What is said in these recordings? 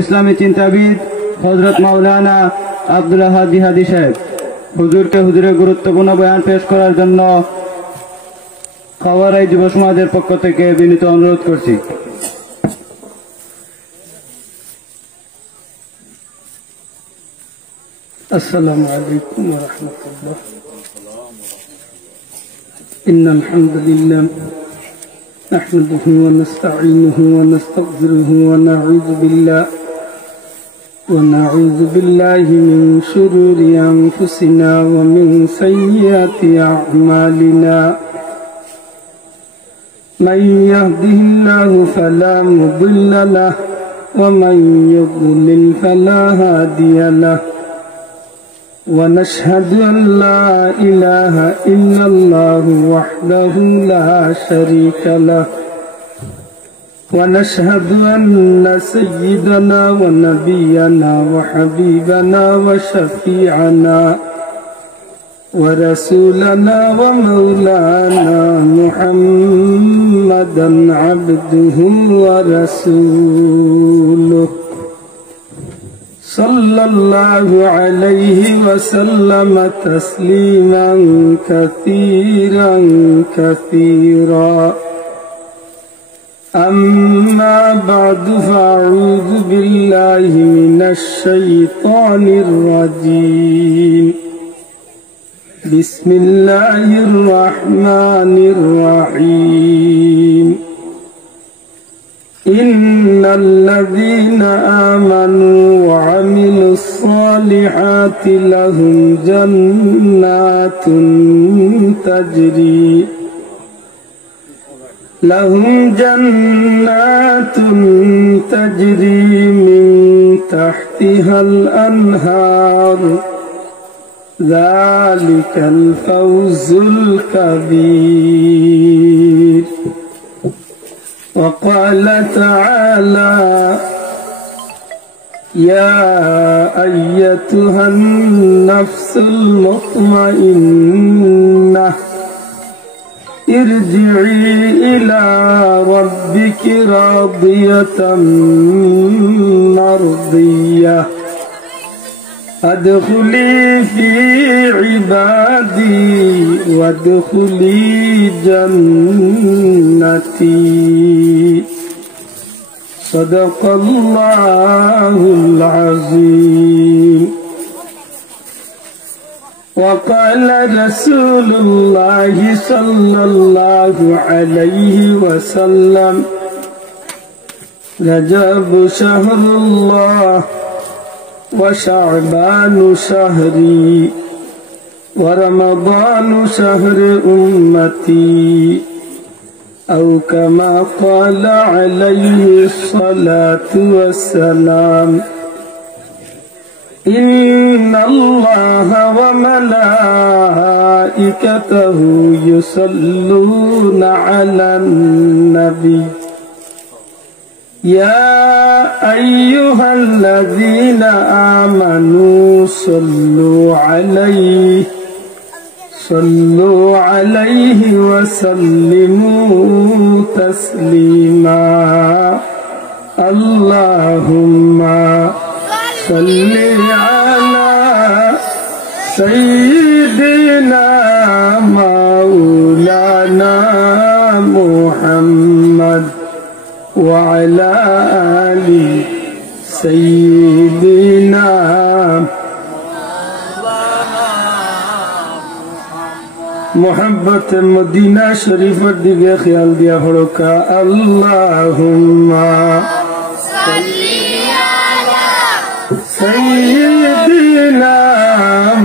ইসলামী চিন্তাবিদ হযরত মাওলানা আব্দুল হাদী হাদী সাহেব হুজুরকে হুজুরের গুরুত্বপূর্ণ বয়ান পেশ করার জন্য খাওয়ারাই যুব সমাজের পক্ষ থেকে বিনীত অনুরোধ করছি। السلام عليكم ورحمة الله. إن الحمد لله نحمده ونستعينه ونستغفره ونعوذ بالله من شرور أنفسنا ومن سيئات أعمالنا. من يهده الله فلا مضل له ومن يضلل فلا هادي له. ونشهد أن لا إله إلا الله وحده لا شريك له. ونشهد أن سيدنا ونبينا وحبيبنا وشفيعنا ورسولنا ومولانا محمدا عبده ورسوله صلى الله عليه وسلم تسليما كثيرا كثيرا. أما بعد فأعوذ بالله من الشيطان الرجيم. بسم الله الرحمن الرحيم. إن الذين آمنوا وعملوا الصالحات لهم جنات تجري من تحتها الأنهار. ذلك الفوز الكبير. وقال تعالى: يا أيتها النفس المطمئنة ارجعي إلى ربك راضية مرضية ادخلي في عبادي وادخلي جنتي. صدق الله العظيم. وقال رسول الله صلى الله عليه وسلم: رجب شهر الله وشعبان شهري ورمضان شهر أمتي، أو كما قال عليه الصلاة والسلام. إن الله وملائكته يصلون على النبي يا أيها الذين آمنوا صلوا عليه وسلموا تسليما. اللهم صل على سيدنا مولانا محمد وعلى آل سيدنا محبت مدینہ شریف دیگے خیال دیا پڑھو کا اللہم سيدنا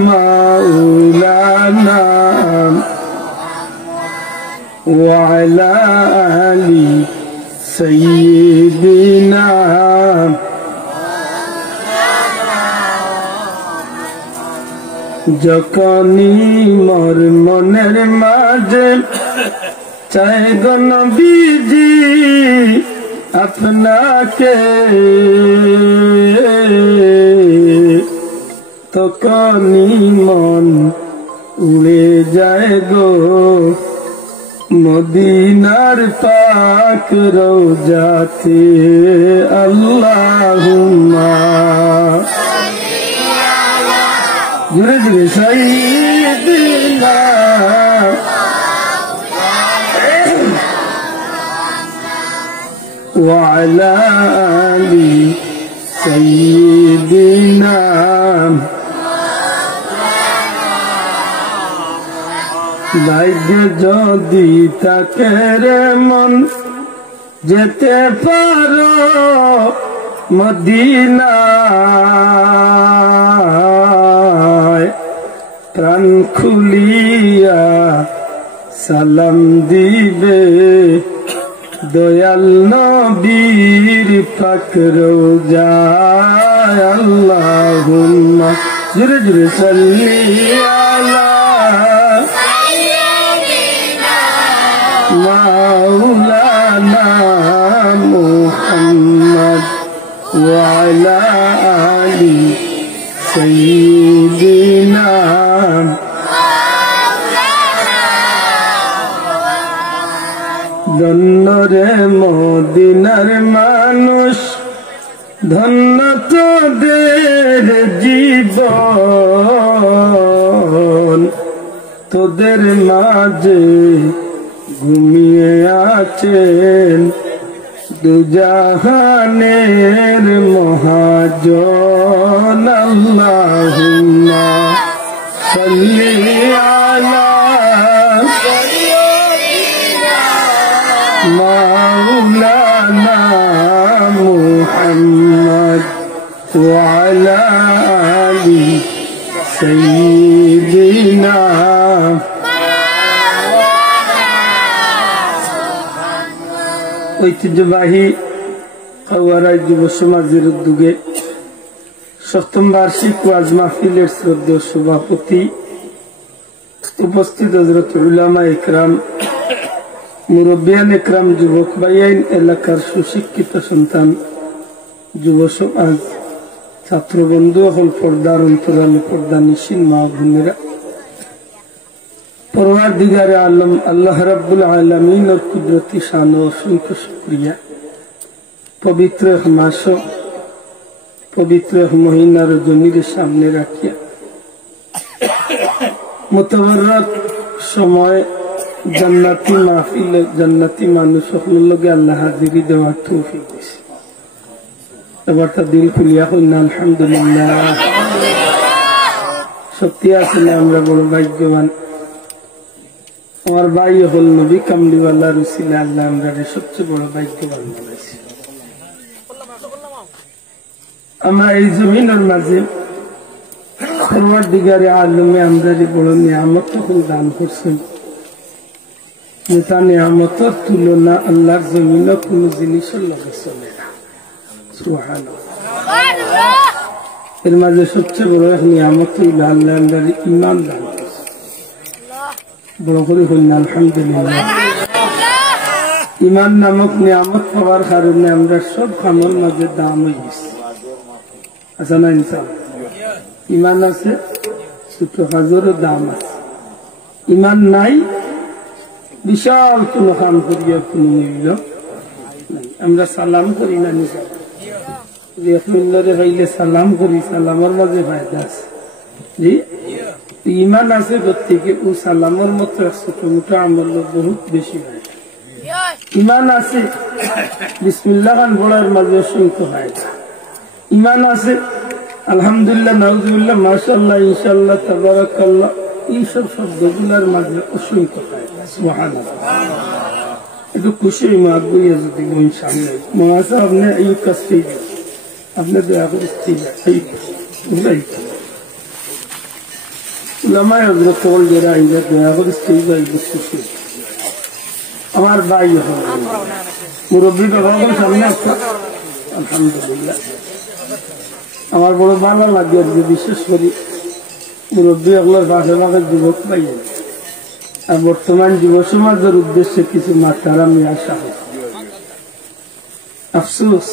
مولانا وعلى آل سيدنا. যখনই মোর মনের মাঝে চাই গো নবীজি আপনাকে, তখনই মন উড়ে যায় গো মদিনার পাক রওজাতে আল্লাহুম্মা জোরে জোরে সাইয়্যিদিনা ওয়া আলা আলি সাইয়্যিদিনা ভাগ্য যদি থাকে রে মন যেতে পারো মদিনায় প্রাণ খুলিয়া সালাম দিবে দয়াল নবীর পাক রওজায় আল্লাহুম্মা জোরে জোরে সাল্লি আলা مولانا محمد وعلى آل سيدنا ধন্য রে মদিনার মানুষ ধন্য তোদের জীবন তোদের মাঝে ঘুমিয়ে আছেন দুজাহানের মহাজন আল্লাহুম্মা সাল্লি আলা মাওলানা মুহাম্মদ ওয়া আলা আলি সাইয়্যিদিনা ঐতিহ্যবাহী কাওয়ারা যুব সমাজের উদ্যোগে 7ম বার্ষিক ওয়াজ মাহফিলের শ্রদ্ধেয় সভাপতি উপস্থিত হযরত উলামা ইকরাম মুরব্বিয়ান ইকরাম যুবক ভাইয়াইন এলাকার সুশিক্ষিত সন্তান যুব সমাজ ছাত্র বন্ধু হল পর্দার অন্তরালে পর্দা নিশিন মা বোনেরা পরওয়ারদিগারে আলম আল্লাহ রাব্বুল আলামিনের কুদরতি শান ও অসংখ্য শুকরিয়া পবিত্র মাস পবিত্র মহিনার জমির সামনে রাখিয়া মুতাবাররক সময় জান্নাতি মাহফিল জান্নাতি মানুষ সকলের লগে আল্লাহ হাজিরি দেওয়ার তৌফিক দিয়েছে এবার তা দিল খুলিয়া হইন আলহামদুলিল্লাহ সত্যি আসলে আমরা বড় ভাগ্যবান আমার ভাই হল নবী কামলিওয়ালা রসিলা আল্লাহ আমরা সবচেয়ে বড় ভাগ্যবান বানাইছি আমরা এই জমিনের মাঝে পরওয়ারদিগারে আলমে আমরা বড় নিয়ামত তখন দান করছেন যেটা নিয়ামতের তুলনা আল্লাহর জমিনে কোন জিনিসের লগে চলে না সুবহানাল্লাহ এর মাঝে সবচেয়ে বড় নিয়ামত হইল আল্লাহ আমরা ঈমান দান করছে বড় করে হইল আলহামদুলিল্লাহ ঈমান নামক নিয়ামত পাওয়ার কারণে আমরা সব খামের মাঝে দাম হয়ে গেছি আচ্ছা না ইনসান ঈমান আছে ছোট হাজারও দাম আছে ঈমান নাই বিশাল কোন কাম করিয়া কোন মূল্য আমরা সালাম করি না নিজে হইলে সালাম করি সালামের মাঝে ফায়দা আছে জি ঈমান আছে প্রত্যেকে ও সালামের মতো ছোট মোটো আমল বহুত বেশি ফায়দা ঈমান আছে বিসমিল্লাহ খান বলার মাঝে অসংখ্য ফায়দা ঈমান আছে আলহামদুলিল্লাহ নাউজুবিল্লাহ মাশাআল্লাহ ইনশাআল্লাহ তাবারাকাল্লাহ এইসব শব্দগুলোর মাঝে অসংখ্য ফায়দা সুবহানাল্লাহ একটু খুশি মাগবুইয়া যদি ইনশাআল্লাহ মহাসা আপনি এই কাজটি আপনি দয়া করে এই বুঝাই উলামায়ে হযরত ওল যারা ইয়া দয়া করে এই ভাই বুঝছি আমার ভাই হল মুরব্বি বাবার সামনে আছে আলহামদুলিল্লাহ আমার বড় ভালো লাগে যে বিশেষ করে মুরব্বী আপনার পাশে পাশে যুবক পাই আর বর্তমান যুব সমাজের উদ্দেশ্যে কিছু মাত্রার আমি আশা আফসোস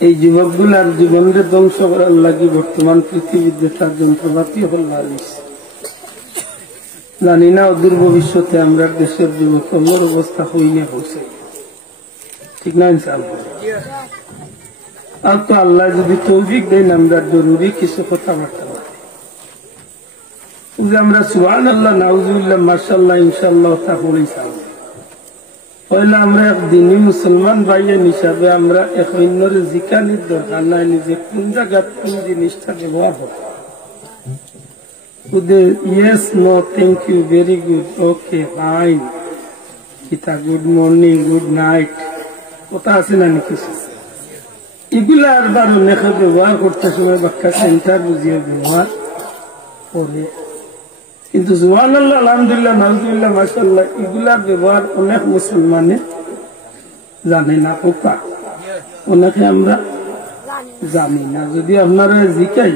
এই যুবকগুলার জীবনের ধ্বংস করার লাগি বর্তমান পৃথিবীতে তার যন্ত্রপাতি হল বাড়িছে জানি না অদূর ভবিষ্যতে আমরা দেশের যুবকদের অবস্থা হইলে হচ্ছে ঠিক না ইনশাআল্লাহ। আর তো আল্লাহ যদি তৌফিক দেন আমরা জরুরি কিছু কথাবার্তা যে আমরা সুবহানাল্লাহ নাউজুবিল্লাহ মাশাআল্লাহ ইনশাআল্লাহ তা বলি পয়লা আমরা এক দিনী মুসলমান ভাইয়ের হিসাবে আমরা এক অন্যের জিকানির দরকার নাই নিজে কোন জায়গা কোন জিনিসটা ব্যবহার হবে ওদের yes no thank you very good okay fine কিতা গুড মর্নিং গুড নাইট কথা আছে না নাকি এগুলা আর বার অনেক ব্যবহার করতে সময় বাক্কা সেন্টার বুঝিয়ে ব্যবহার করে কিন্তু সুবহানাল্লাহ আলহামদুলিল্লাহ নাউজুবিল্লাহ মাশাআল্লাহ এগুলার ব্যবহার অনেক মুসলমানে জানে না পোকা অনেকে আমরা জানি না যদি আপনারা জিকাই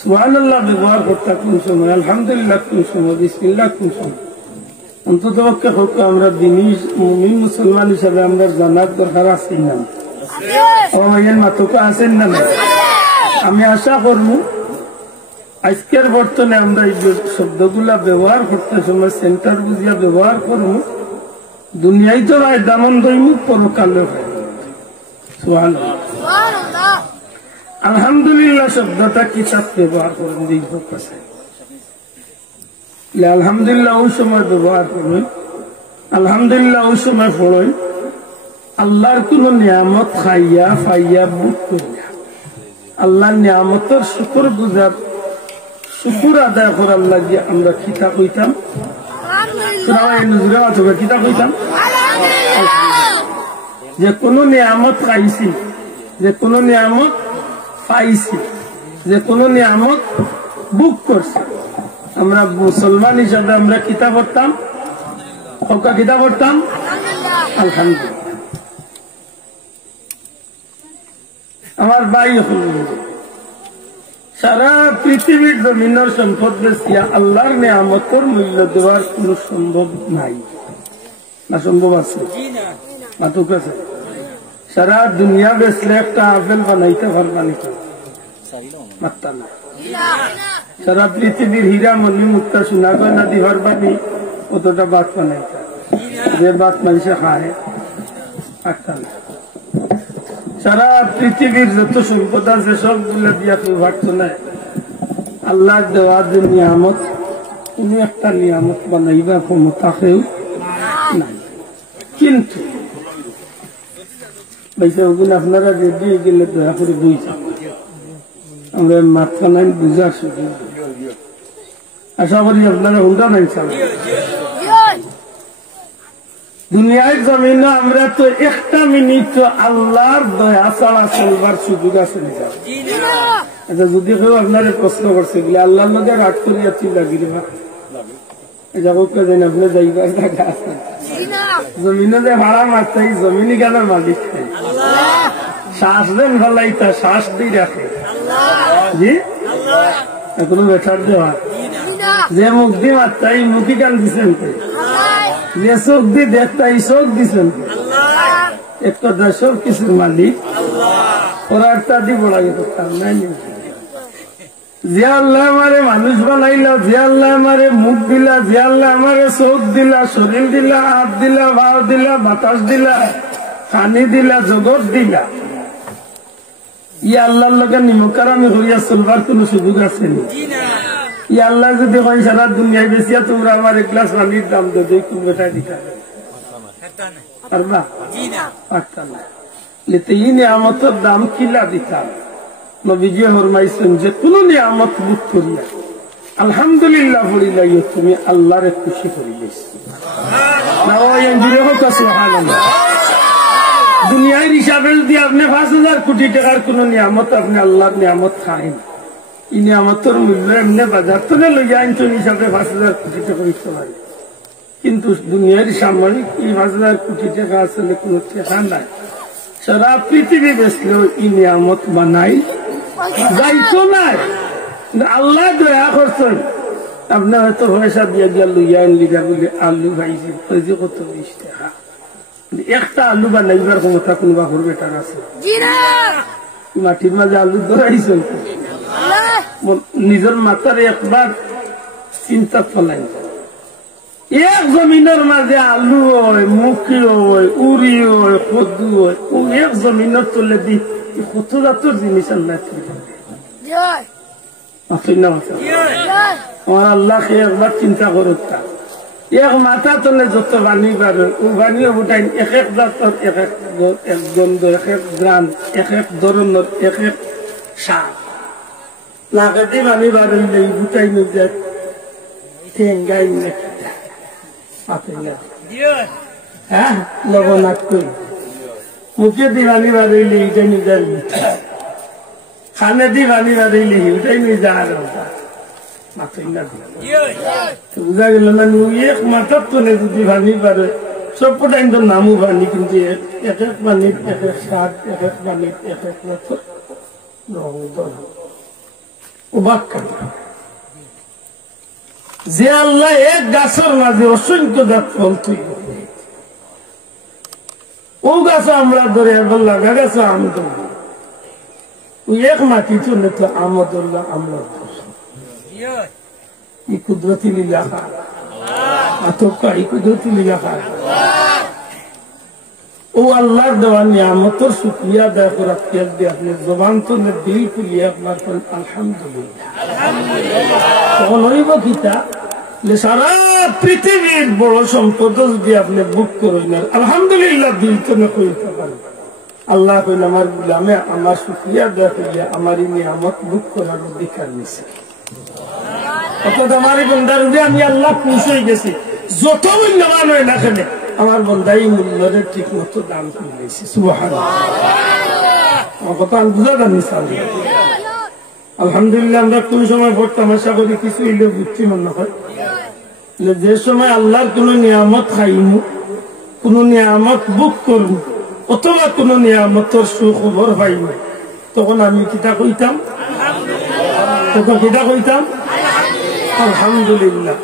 সুবহানাল্লাহ ব্যবহার করতে কোন সময় আলহামদুলিল্লাহ কোন সময় বিসমিল্লাহ কোন সময় অন্তত পক্ষে হোক আমরা দিনী মুমিন মুসলমান হিসাবে আমরা জানার দরকার আছে না ও ভাইয়ের মাতুকা আছেন না আমি আশা করবো আজকের বর্তমানে আমরা এই শব্দগুলা ব্যবহার করতে সময় সেন্টার বুঝিয়া ব্যবহার করবো দুনিয়ায় তো রায় দামন দৈমিক পরকালে হয় সুবহানাল্লাহ আলহামদুলিল্লাহ শব্দটা কিতাব ব্যবহার করুন দীর্ঘ কাছে আলহামদুলিল্লাহ ওই সময় ব্যবহার করুন আলহামদুলিল্লাহ ওই সময় পড়ুন আল্লাহর কোন নিয়ামত খাইয়া ফাইয়া বুক করিয়া আল্লাহর নিয়ামতের শুকর গুজার শুকুর আদায় করার লাগিয়ে আমরা কিতাব হইতাম কিতাব হইতাম যে কোনো নিয়ামত খাইছি যে কোনো নিয়ামত পাইছি যে কোনো নিয়ামত বুক করছি আমরা মুসলমান হিসাবে আমরা কিতাব পড়তাম কিতাব পড়তাম আলহামদুলিল্লাহ আমার ভাই সারা পৃথিবীর জমিনের সম্পদ বেশিয়া আল্লাহর নিয়ামতের মূল্য দেওয়ার কোন সম্ভব নাই না সম্ভব আছে মাতুক আছে সারা দুনিয়া বেচলে একটা আপেল বানাইতে পারবা নাকি মাত্তা না সারা পৃথিবীর হীরা মণি মুক্তা সোনা গয়না দি পারবানি অতটা বাত বানাইতে যে বাত মানুষে খায় পারতা না সারা পৃথিবীর যত সম্পদ আছে সবগুলো দিয়া কেউ ভাবতো না আল্লাহ দেওয়ার যে নিয়ামত কোন একটা নিয়ামত বানাইবা ক্ষমতা কেউ নাই কিন্তু আপনারা রেডি হয়ে গেলে দয়া করে বুঝছেন আমরা মাথা নাই বুঝার সুযোগ আশা করি আপনারা হুন্ডা নাই চাল দুনিয়ায় জমিন আমরা তো একটা মিনিট আল্লাহর দয়া ছাড়া চলবার সুযোগ আছে আচ্ছা যদি কেউ আপনারা প্রশ্ন করছে বলে আল্লাহর মধ্যে রাগ করিয়া তুই লাগিলে এটা কোথায় যাই আপনি যাইবার জায়গা আছে জমিনে যে ভাড়া মারতে জমিনই কেন মালিক শ্বাস দেন ভালাইতা শ্বাস দিয়ে রাখে জি এখনো বেটার দেওয়া যে মুখ দিয়ে মারতাই মুখি কান দিচ্ছেন যে চোখ দিয়ে দেখতাই চোখ দিচ্ছেন এক কথা সব কিছুর মালিক ওরা একটা দি বড়াই করতাম নাই যে আল্লাহ আমারে মানুষ বানাইলা যে আল্লাহ আমারে মুখ দিলা যে আল্লাহ আমারে চোখ দিলা শরীর দিলা হাত দিলা ভাও দিলা বাতাস দিলা পানি দিলা জগৎ দিলা ই আল্লাহর লোকের নিমকার আমি হইয়া চলবার কোন সুযোগ আছে ই আল্লাহ যদি হয় সারা দুনিয়ায় বেশিয়া তোমরা আমার এক গ্লাস পানির দাম দেবে কোন বেটা দিতে পারবা পারতাম না এই নিয়ামতের দাম কিলা দিতাম নবীজি ফরমাইছেন যে কোন নিয়ামত বুক করিয়া আলহামদুলিল্লাহ বলিলাইও তুমি আল্লাহরে খুশি করিলেছ দুনিয়ার হিসাবে যদি আপনি 5,000 কোটি টাকার কোন নিয়ামত আপনি আল্লাহর নিয়ামত খাইন এই নিয়ামতের মূল্য এমনি বাজার তো লইয়া আইন হিসাবে 5,000 কোটি টাকা দিতে পারে কিন্তু দুনিয়ার সামরিক এই 5,000 কোটি টাকা আসলে কোন টাকা নাই সারা পৃথিবী বেসলেও এই নিয়ামত বানাই যাইতো নাই আল্লাহ দয়া করছেন আপনার হয়তো পয়সা দিয়ে গিয়া লইয়া আনলিগা বলে আলু খাইছি যে কত 20 টাকা একটা আলু বানাইবার ক্ষমতা কোনবা করবে টাকা আছে মাটির মাঝে আলু ধরাইছেন নিজের মাথার একবার চিন্তা ফলাই এক জমিনের মাঝে আলু হয়, মুখি হয়, উড়ি হয়, কদু হয়, ও এক জমিনের তুলে দি কত জাতের জিনিস আল্লাহ আমার আল্লাহকে একবার চিন্তা করুক। এক মাথা তলে যত বাণী পারে ও বাণীও উঠাই এক এক জাতর এক এক গন্ধ, এক এক গ্রাম, এক এক ধরনের এক এক সাপ লাগাতে বাণী বাড়লে উঠাই নিয়ে ঠেঙ্গাই হ্যাঁ লবণাক করি মুখে দি বাণী বাড়লে এটাই নিজের খানে দি বাণী বাড়লে ওটাই নিজে আর বুঝা গেল না এক মাথার তোলে যদি ভানি পারে সব কটাই তো নামও ভানি, কিন্তু এক এক পানির এক এক স্বাদ, এক এক পানির এক এক যে আল্লাহ এক গাছের মাঝে অসংখ্য জাত ফল তুই ও গাছ আমরা ধরে একবার লাগা গাছে আম ধরবো ওই এক মাটি চলে তো আমও ধরলাম আমরা কুদরতি লীলা আতকা কুদরতি লীলা ও আল্লাহর দেওয়া নিয়ামতের শুকরিয়া আদায় করার তেল দিয়ে আপনি জবান তো দিল খুলিয়ে আপনার আলহামদুলিল্লাহ তখন হইব কিতা সারা পৃথিবীর বড় সম্পদ যদি আপনি বুক করেন আলহামদুলিল্লাহ দিল তো না কইতে পারেন। আল্লাহ কইল আমার গুলামে আমার শুকরিয়া আদায় করিয়া আমার এই নিয়ামত বুক করার অধিকার নিছে। অর্থাৎ আমার এই বন্ধার আমি আল্লাহ খুশ হয়ে গেছি, যত মূল্যবান হয় না কেন আমার বন্ধাই মূল্যের ঠিক মতো দাম করেছি। সুবহানাল্লাহ আমার কথা আমি বুঝা জানি আলহামদুলিল্লাহ। আমরা কোন সময় পড়তাম আশা করি কিছু হইলে বুঝছি মনে হয় যে সময় আল্লাহর কোন নিয়ামত খাইমু, কোন নিয়ামত বুক করবো অথবা কোন নিয়ামতের সুখবর পাইমু তখন আমি কিতা কইতাম, তখন কিতা কইতাম আলহামদুলিল্লাহ।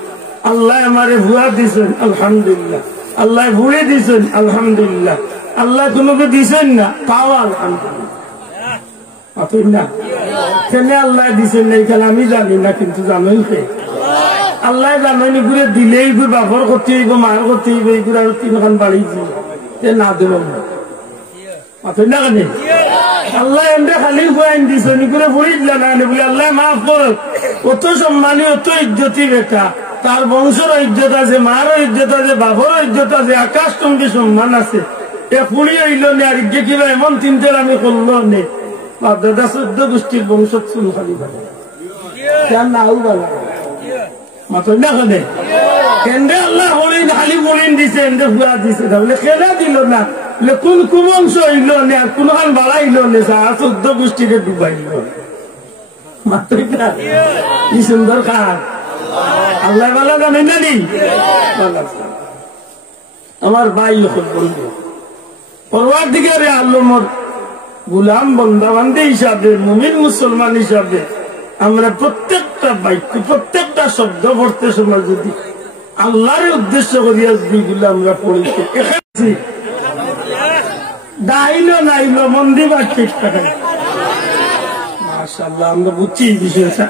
আল্লাহ আমারে ভুয়া দিছেন আলহামদুলিল্লাহ, আল্লাহ ভুড়ে দিছেন আলহামদুলিল্লাহ, আল্লাহ তোমাকে দিছেন না তাও আলহামদুলিল্লাহ। না কেনে আল্লাহ দিছেন না এখানে আমি জানি না, কিন্তু জানোই কে আল্লাহ জানোনি ঘুরে দিলেই বাপর করতে হইব, মার করতে হইব, এইগুলো আর তিনখান বাড়ি না দেব না কেন আল্লাহ এমনি খালি হুয়াইন দিছেন করে ভুড়ি দিলা না বলে আল্লাহ মাফ করো। অত সম্মানী অত ইজ্জতি বেটা, তার বংশেরও ইজ্জত আছে, মারও ইজ্জত আছে, বাপরও ইজ্জত আছে, আকাশ টঙ্কি সম্মান আছে। এ পুড়ি হইল নে আর ইজ্জে কিবা এমন চিন্তার আমি করলো নে বাপ দাদা 14 গোষ্ঠীর বংশ চুল খালি ভালো নাও ভালো মাথা না কেনে কেন্দ্রে আল্লাহ হরিণ খালি হরিণ দিছে এন্দ্রে ভুয়া দিছে তাহলে কেনা দিল না কোন কুবংশ হইল নে আর কোনখান বাড়াইল নে 14 গোষ্ঠীকে ডুবাইল মাত্রা কি সুন্দর কাজ আল্লাহ ভালো জানেন না নি আমার ভাই বলবো পরওয়ারদিগারে আলমের গুলাম বন্দাবান্দি হিসাবে মুমিন মুসলমান হিসাবে আমরা প্রত্যেকটা বাক্য প্রত্যেকটা শব্দ পড়তে সময় যদি আল্লাহর উদ্দেশ্য করিয়া যেগুলো আমরা পড়িতে এখানে ডাইলো নাইলো মন্দির বা ঠিক থাকে মাশাআল্লাহ আমরা বুঝছি এই বিষয়টা।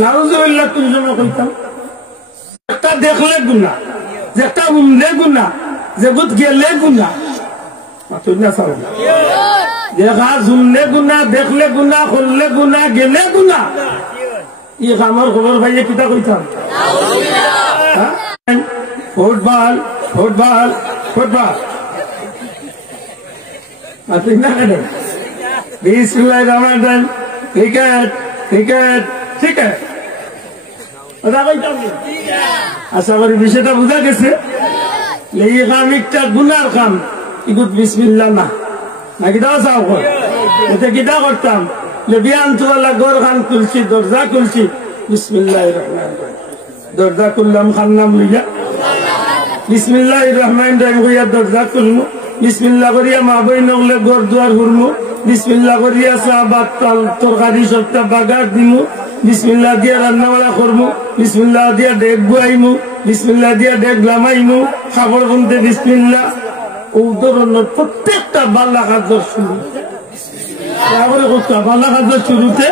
নাউজুবিল্লাহ কোন সময় কইতাম একটা দেখলে গুনাহ, যেটা উমলে গুনাহ, যে বুঝ গেলে গুনাহ মাত্র না সারা দেখা শুনলে গুনাহ, দেখলে গুনাহ, করলে গুনাহ, গেলে গুনাহ। ই আমার খবর ভাইয়ে কিতা কইতাম ফুটবল ফুটবল ফুটবল আচ্ছা না কেন বিসমিল্লাহির রহমানির রহিম ক্রিকেট ক্রিকেট ঠিক আছে ওটা কইতাম আশা করি বিষয়টা বোঝা গেছে। এই কাম একটা গুনার কাম ইগুত বিসমিল্লাহ না নাকি দাও চাও এটা কিতা করতাম বিয়ান তোলা গর খান খুলছি দরজা খুলছি বিসমিল্লাহির রহমানির রহিম দরজা খুললাম খান নাম লইয়া বিসমিল্লাহির রহমানির রহিম কইয়া দরজা খুলমু বিসমিল্লাহ করিয়া মা বই নগলে গর দুয়ার ঘুরমু বিসমিল্লাহ করিয়া সাহাবাত তাল তরকারি সবটা বাগার দিমু বিসমিল্লাহ দিয়া রান্নাবাড়া করমু বিসমিল্লাহ দিয়া ডেক বুয়াইমু বিসমিল্লাহ দিয়া ডেক লামাইমু খাবার বলতে বিসমিল্লাহ ও ধরনের প্রত্যেকটা বাল্লা কাজের শুরু বাল্লা কাজের শুরুতে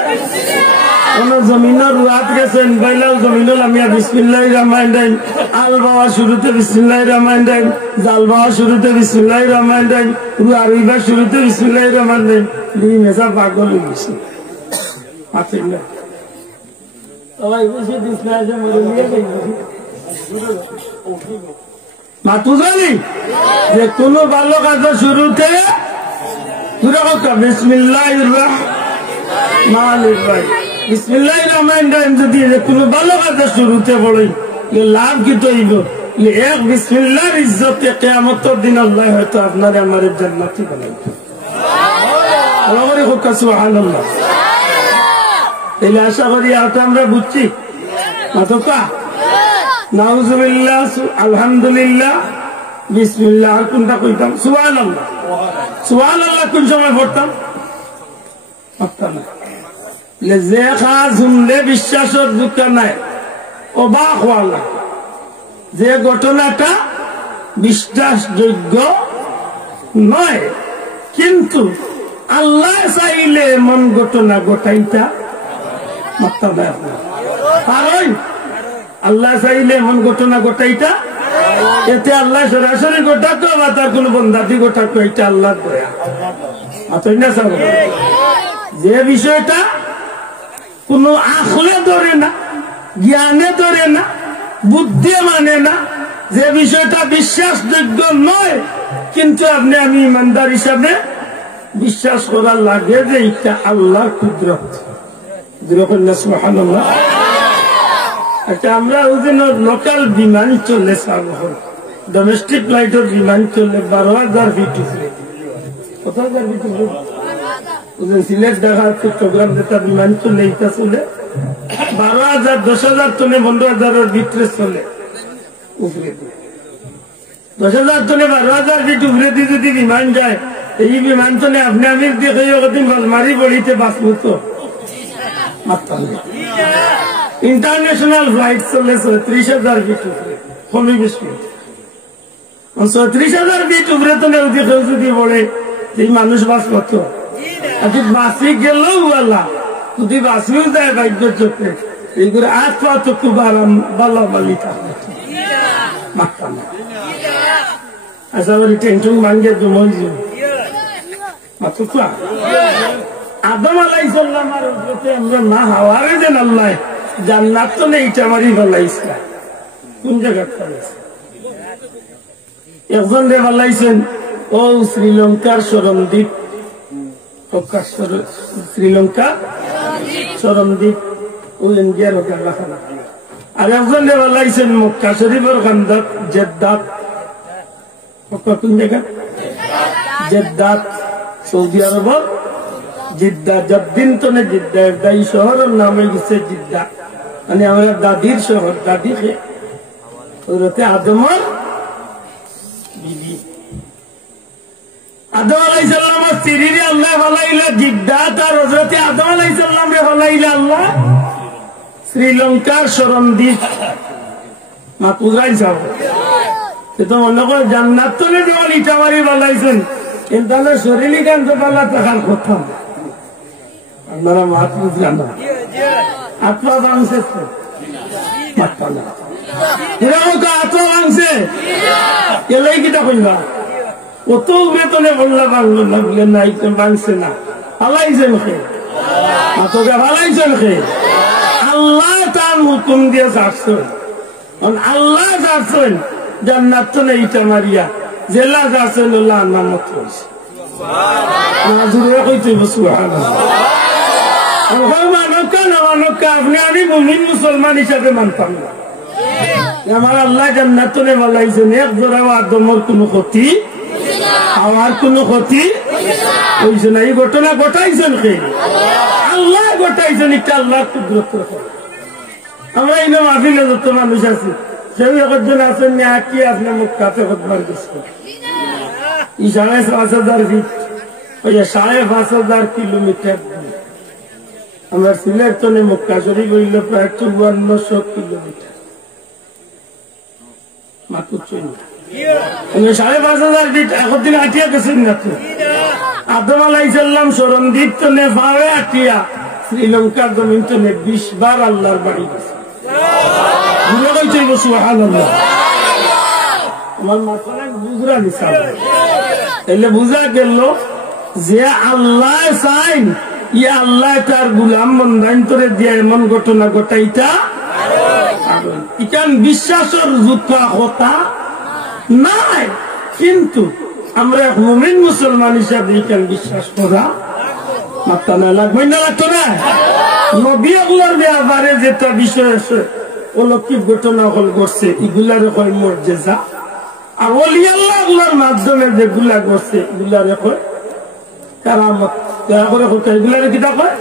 কোন জমিনের রুয়াত গেছেন বাইলাও জমিনুল আমিয়া বিসমিল্লাহির রহমানির রহিম, আল বাওয়া শুরুতে বিসমিল্লাহির রহমানির রহিম, জাল বাওয়া শুরুতে বিসমিল্লাহির রহমানির রহিম, রুয়া রুইবা শুরুতে বিসমিল্লাহির রহমানির রহিম। দুই মেসা পাগল হয়ে গেছে আছে না সবাই বসে দিসনা আছে মরে নিয়ে মাতু জানি যে কোন ভালো কাজ শুরুতে বিসমিল্লাহির রহমানির রহিম, বিসমিল্লাহির রহমানির রহিম যদি কোন ভালো কাজ শুরুতে বলেন লাভ কি তৈব এক বিসমিল্লাহর ইজ্জতে কিয়ামতের দিন আল্লাহ হয়তো আপনার আমার জান্নাতি বানাইবে। আল্লাহ হোক সুবহানাল্লাহ। তাহলে আশা করি এটা আমরা বুঝছি মাতকা নাউজুবিল্লাহ আলহামদুলিল্লাহ বিসমিল্লাহ আর কোনটা কইতাম সুবহানাল্লাহ। সুবহানাল্লাহ কোন সময় পড়তাম পারতাম না। যে খাস শুনলে বিশ্বাসের দোকান নাই অবাক হওয়া লাগে যে ঘটনাটা বিশ্বাসযোগ্য নয়, কিন্তু আল্লাহ চাইলে এমন ঘটনা ঘটাইতা মাত্রা দেয় কারণ আল্লাহ চাইলে এমন ঘটনা ঘটাইতা এতে আল্লাহ সরাসরি ঘটাতো বা তার কোন বন্ধাতি ঘটাতো, এটা আল্লাহ দয়া। যে বিষয়টা কোন আখলে ধরে না, জ্ঞানে ধরে না, বুদ্ধি মানে না, যে বিষয়টা বিশ্বাসযোগ্য নয়, কিন্তু আপনি আমি ইমানদার হিসাবে বিশ্বাস করার লাগে যে এটা আল্লাহর কুদরত। সুবহানাল্লাহ। আচ্ছা, আমরা ওই দিন লোকাল বিমান চলে ডোমেস্টিক ফ্লাইটের বিমান চলে 12,000 ফিট উপরে। কত হাজার ফিট উপরে? সিলেট ঢাকা চট্টগ্রাম যেটা বিমান চলে এটা চলে 12,000 10,000 টনে 15,000 ভিতরে চলে উপরে দিয়ে 10,000 টনে 12,000 ফিট উপরে দিয়ে যদি বিমান যায়, এই বিমান টনে আপনি আমি দেখে মারি বড়িতে বাঁচব তো ইন্টারন্যাশনাল ফ্লাইট চলে 34,000 ফিট উপরে, কমে বেশি 34,000 ফিট উপরে তো কেউ যদি বলে এই মানুষ বাঁচব তো বাঁচি গেলেও আল্লাহ যদি বাঁচিও যায় ভাগ্যের চোখে এইগুলো আজ পা তো খুব আরাম বালা বালি থাকে মারতাম না। আশা করি টেনশন ভাঙ্গে জমল মাত্র আদম আলাইহিসসালাম আর আমরা না হাওয়ারে দেন আল্লাহ জান্নাত তো নেই ইটা মারি ফেলাইছে কোন জায়গা ফেলাইছে? একজন রে ফেলাইছেন ও শ্রীলঙ্কার চরমদ্বীপ, শ্রীলঙ্কা চরমদ্বীপ ও ইন্ডিয়ার ওখানে। আর একজন রে ফেলাইছেন মক্কা শরীফের কান্দাত জেদ্দাত, কোন জায়গা? জেদ্দাত সৌদি আরবর জিদ্দা। যদ্দিন তো না জিদ্দা একটা এই শহরের নাম হয়ে গেছে জিদ্দা, মানে আমার দাদির শহর। দাদিকে ওরতে আদমর বিবি আদম আলাইহিসসালাম স্ত্রীরে আল্লাহ ফলাইলা জিদ্দা, তার হযরতে আদম আলাইহিসসালাম রে ফলাইলা আল্লাহ শ্রীলঙ্কার চরমদ্বীপ মাকুরাই যাব। তো মনে করে জান্নাত তো যখন ইটা মারি ফলাইছেন কিন্তু শরীরই কান্ত পাল্লা থাকার কথা আপনারা মাত বুঝলেন না। আত্মা ভাঙছে আত্মা ভাঙছে এলাই কিটা কইবা কত বেতনে বললা ভাঙলো না বলে নাই ভাঙছে না ফালাইছেন খে তোকে ফালাইছেন খে আল্লাহ তার হুকুম দিয়ে যাচ্ছেন। আল্লাহ যাচ্ছেন জান্নাত তো নেই ইটা মারিয়া জেলা যাচ্ছেন আল্লাহ নামত হয়েছে আপনি আমি মুমিন মুসলমান হিসাবে মানতাম না। আমার আল্লাহ জান্নাত বলাইছেন এক জোড়াও আদমর কোন ক্ষতি, আমার কোন ক্ষতি হয়েছে না। এই ঘটনা ঘটাইছেন কে? আল্লাহ ঘটাইছেন। এটা আল্লাহ কুদরত। আমরা এই মাহফিলে যত মানুষ আছি সেই একজন আছেন কি আপনার মুখ কাতে কতবার গেছে 5,500 ফিট, 5,500 কিলোমিটার। আমরা সিলেট তো মক্কা শরীফ হইল প্রায় 5400 কিলোমিটার মাত্র 5,500 ফিট। একদিন হাঁটিয়া গেছেন না তো? আদম আলাইহিসসালাম চরমদ্বীপ তো নেপালে হাঁটিয়া শ্রীলঙ্কার জমিনে 20 বার আল্লাহর বাড়ি গেছে। আমার মাথায় বুঝরা নিশা এলে বুঝা গেল যে আল্লাহ চাইন ইয়া আল্লাহ তার গুলাম বন্ধান্তরে দিয়ে এমন ঘটনা ঘটাইতা ইকান বিশ্বাসের যুক্তা কথা নাই। কিন্তু আমরা মুমিন মুসলমান হিসাবে ইকান বিশ্বাস করা মাত্রা না লাগবে না, লাগতো না। নবী আল্লাহর ব্যাপারে যেটা বিষয় আছে অলৌকিক ঘটনা হল ঘটছে এগুলার হয় মুআজিজা, আর ওলি আল্লাহর মাধ্যমে যেগুলা ঘটছে এগুলার হয় কারামত। দয়া করে হতো এগুলার কিতা কয়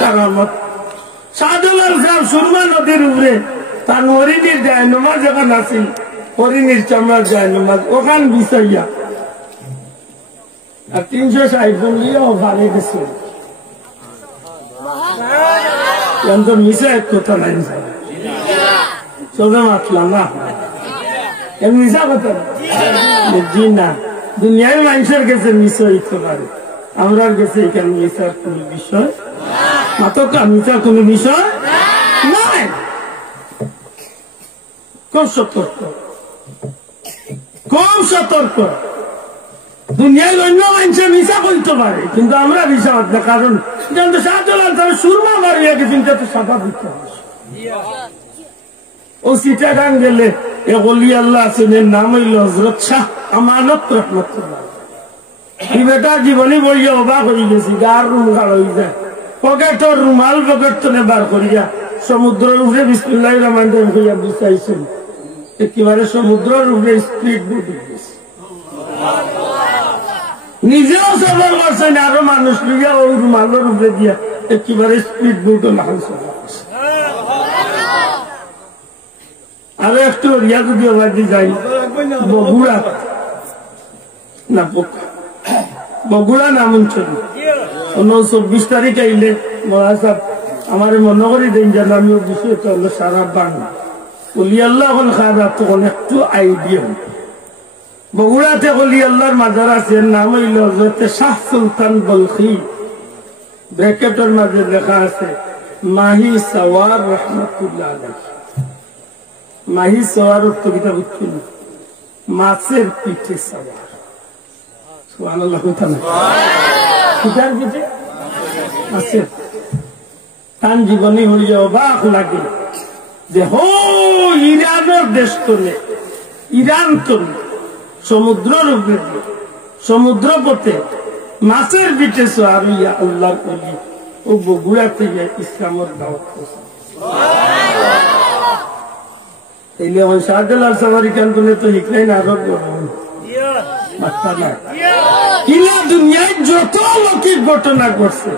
কারামত। শাহজালাল সাহেব সুরমা নদীর উপরে তার হরিণীর যায় নমাজ যখন আসি হরিণীর চামড়ার যায় নমাজ ওখান বিছাইয়া আর 360 বললিও ভারে গেছে। মিশা এক কথা নাই চলে মাতলাম না মিশা কথা জি না। দুনিয়ায় মানুষের কাছে মিশা হইতে পারে, আমরা কাছে এখানে মিশার কোন বিষয় মাতকা মিশার কোন বিষয় নাই। খুব সতর্ক, খুব সতর্ক। দুনিয়ায় অন্য মানুষের মিশা করতে পারে কিন্তু আমরা মিশা হত না, কারণ সুরমা বাড়িয়ে গেছেন তো সাফা দিতে হবে। ও সিটাগাং গেলে এ ওলি আল্লাহ আছেন, এর নাম হইল হযরত শাহ আমানত রহমাতুল্লাহ। এই বেটা জীবনী বইয়া অবাক হয়ে গেছি, গার রুম গাড় হয়ে যায়, পকেটর রুমাল পকেট তলে বার করিয়া সমুদ্রের উপরে বিসমিল্লাহির রহমানির রহিম কইয়া বুঝাইছেন। একেবারে সমুদ্রের উপরে স্পিড বোট গেছে, নিজেও সফর করছেন, আরো মানুষ লিয়া ওই রুমালের উপরে দিয়া একেবারে স্পিড বোট লাগান সফর করছে। আরো একটু রিয়া যদি ওভার যাই বগুড়া না বগুড়া নাম অঞ্চল 24 তারিখ আইলে মহাসাব আমার মনে করি দেন যেন আমি বিষয়টা হলো সারা বাংলা অলি আল্লাহ হল খারাপ তখন একটু আইডিয়া। বগুড়াতে অলি আল্লাহর মাজার আছে, নাম হইল হযরত শাহ সুলতান বলখি। ব্র্যাকেটের মাঝে লেখা আছে মাহি সওয়ার রহমাতুল্লাহ আলাইহি। মাহি সওয়ার উত্তরিতা বুঝছিল মাছের পিঠে সওয়ার। সুবহানাল্লাহ তাআলা কিটার পিঠে মাছের। তার জীবনী হইয়া অবাক লাগে যে হো ইরানের দেশ তোলে, ইরান তোলে সমুদ্রের উপরে সমুদ্র পথে মাছের পিঠে সওয়ার হইয়া আল্লাহর ওলি ও বগুড়া থেকে ইসলামের দাওয়াত করছে। এলে ওই শাহজালাল সাওয়ারি কান বলে তো হিকলাই না আরো ইলা দুনিয়ায় যত লৌকিক ঘটনা ঘটছে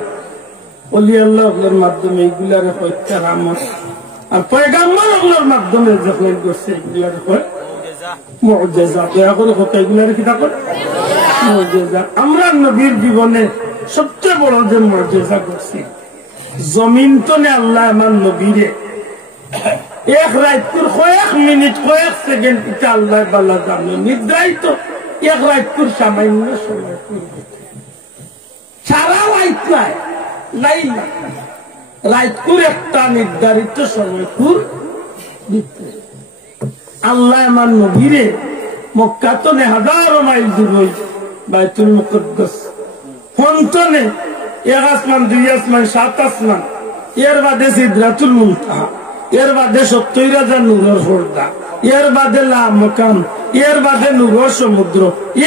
অলি আল্লাহর মাধ্যমে এগুলার হয় কারামত, আর পয়গাম্বর আল্লাহর মাধ্যমে যখন ঘটছে এগুলার হয় মুআজিজা। দয়া করে কথা এগুলার কি থাকে মুআজিজা। আমরা নবীর জীবনে সবচেয়ে বড় যে মুআজিজা ঘটছে জমিন তনে আল্লাহ আমার নবীরে এক রাইতুর কয়েক মিনিট কয়েক সেকেন্ড এটা আল্লাহ বাল্লা জানে নির্ধারিত এক রাইতুর সামান্য সময় সারা রাইত নাই নাই রাইতুর একটা নির্ধারিত সময়পুর আল্লাহ আমার নবীরে মক্কাতনে হাজারো মাইল দূর হই বাইতুল মুকদ্দাস ফন্তনে 1 আসমান 2 আসমান 7 আসমান, এর বাদে সিদরাতুল মুনতাহা, এর বাদে 70,000 নূরের পর্দা, এর বাদে লা মাকাম, এর বাদে নূরের সমুদ্র,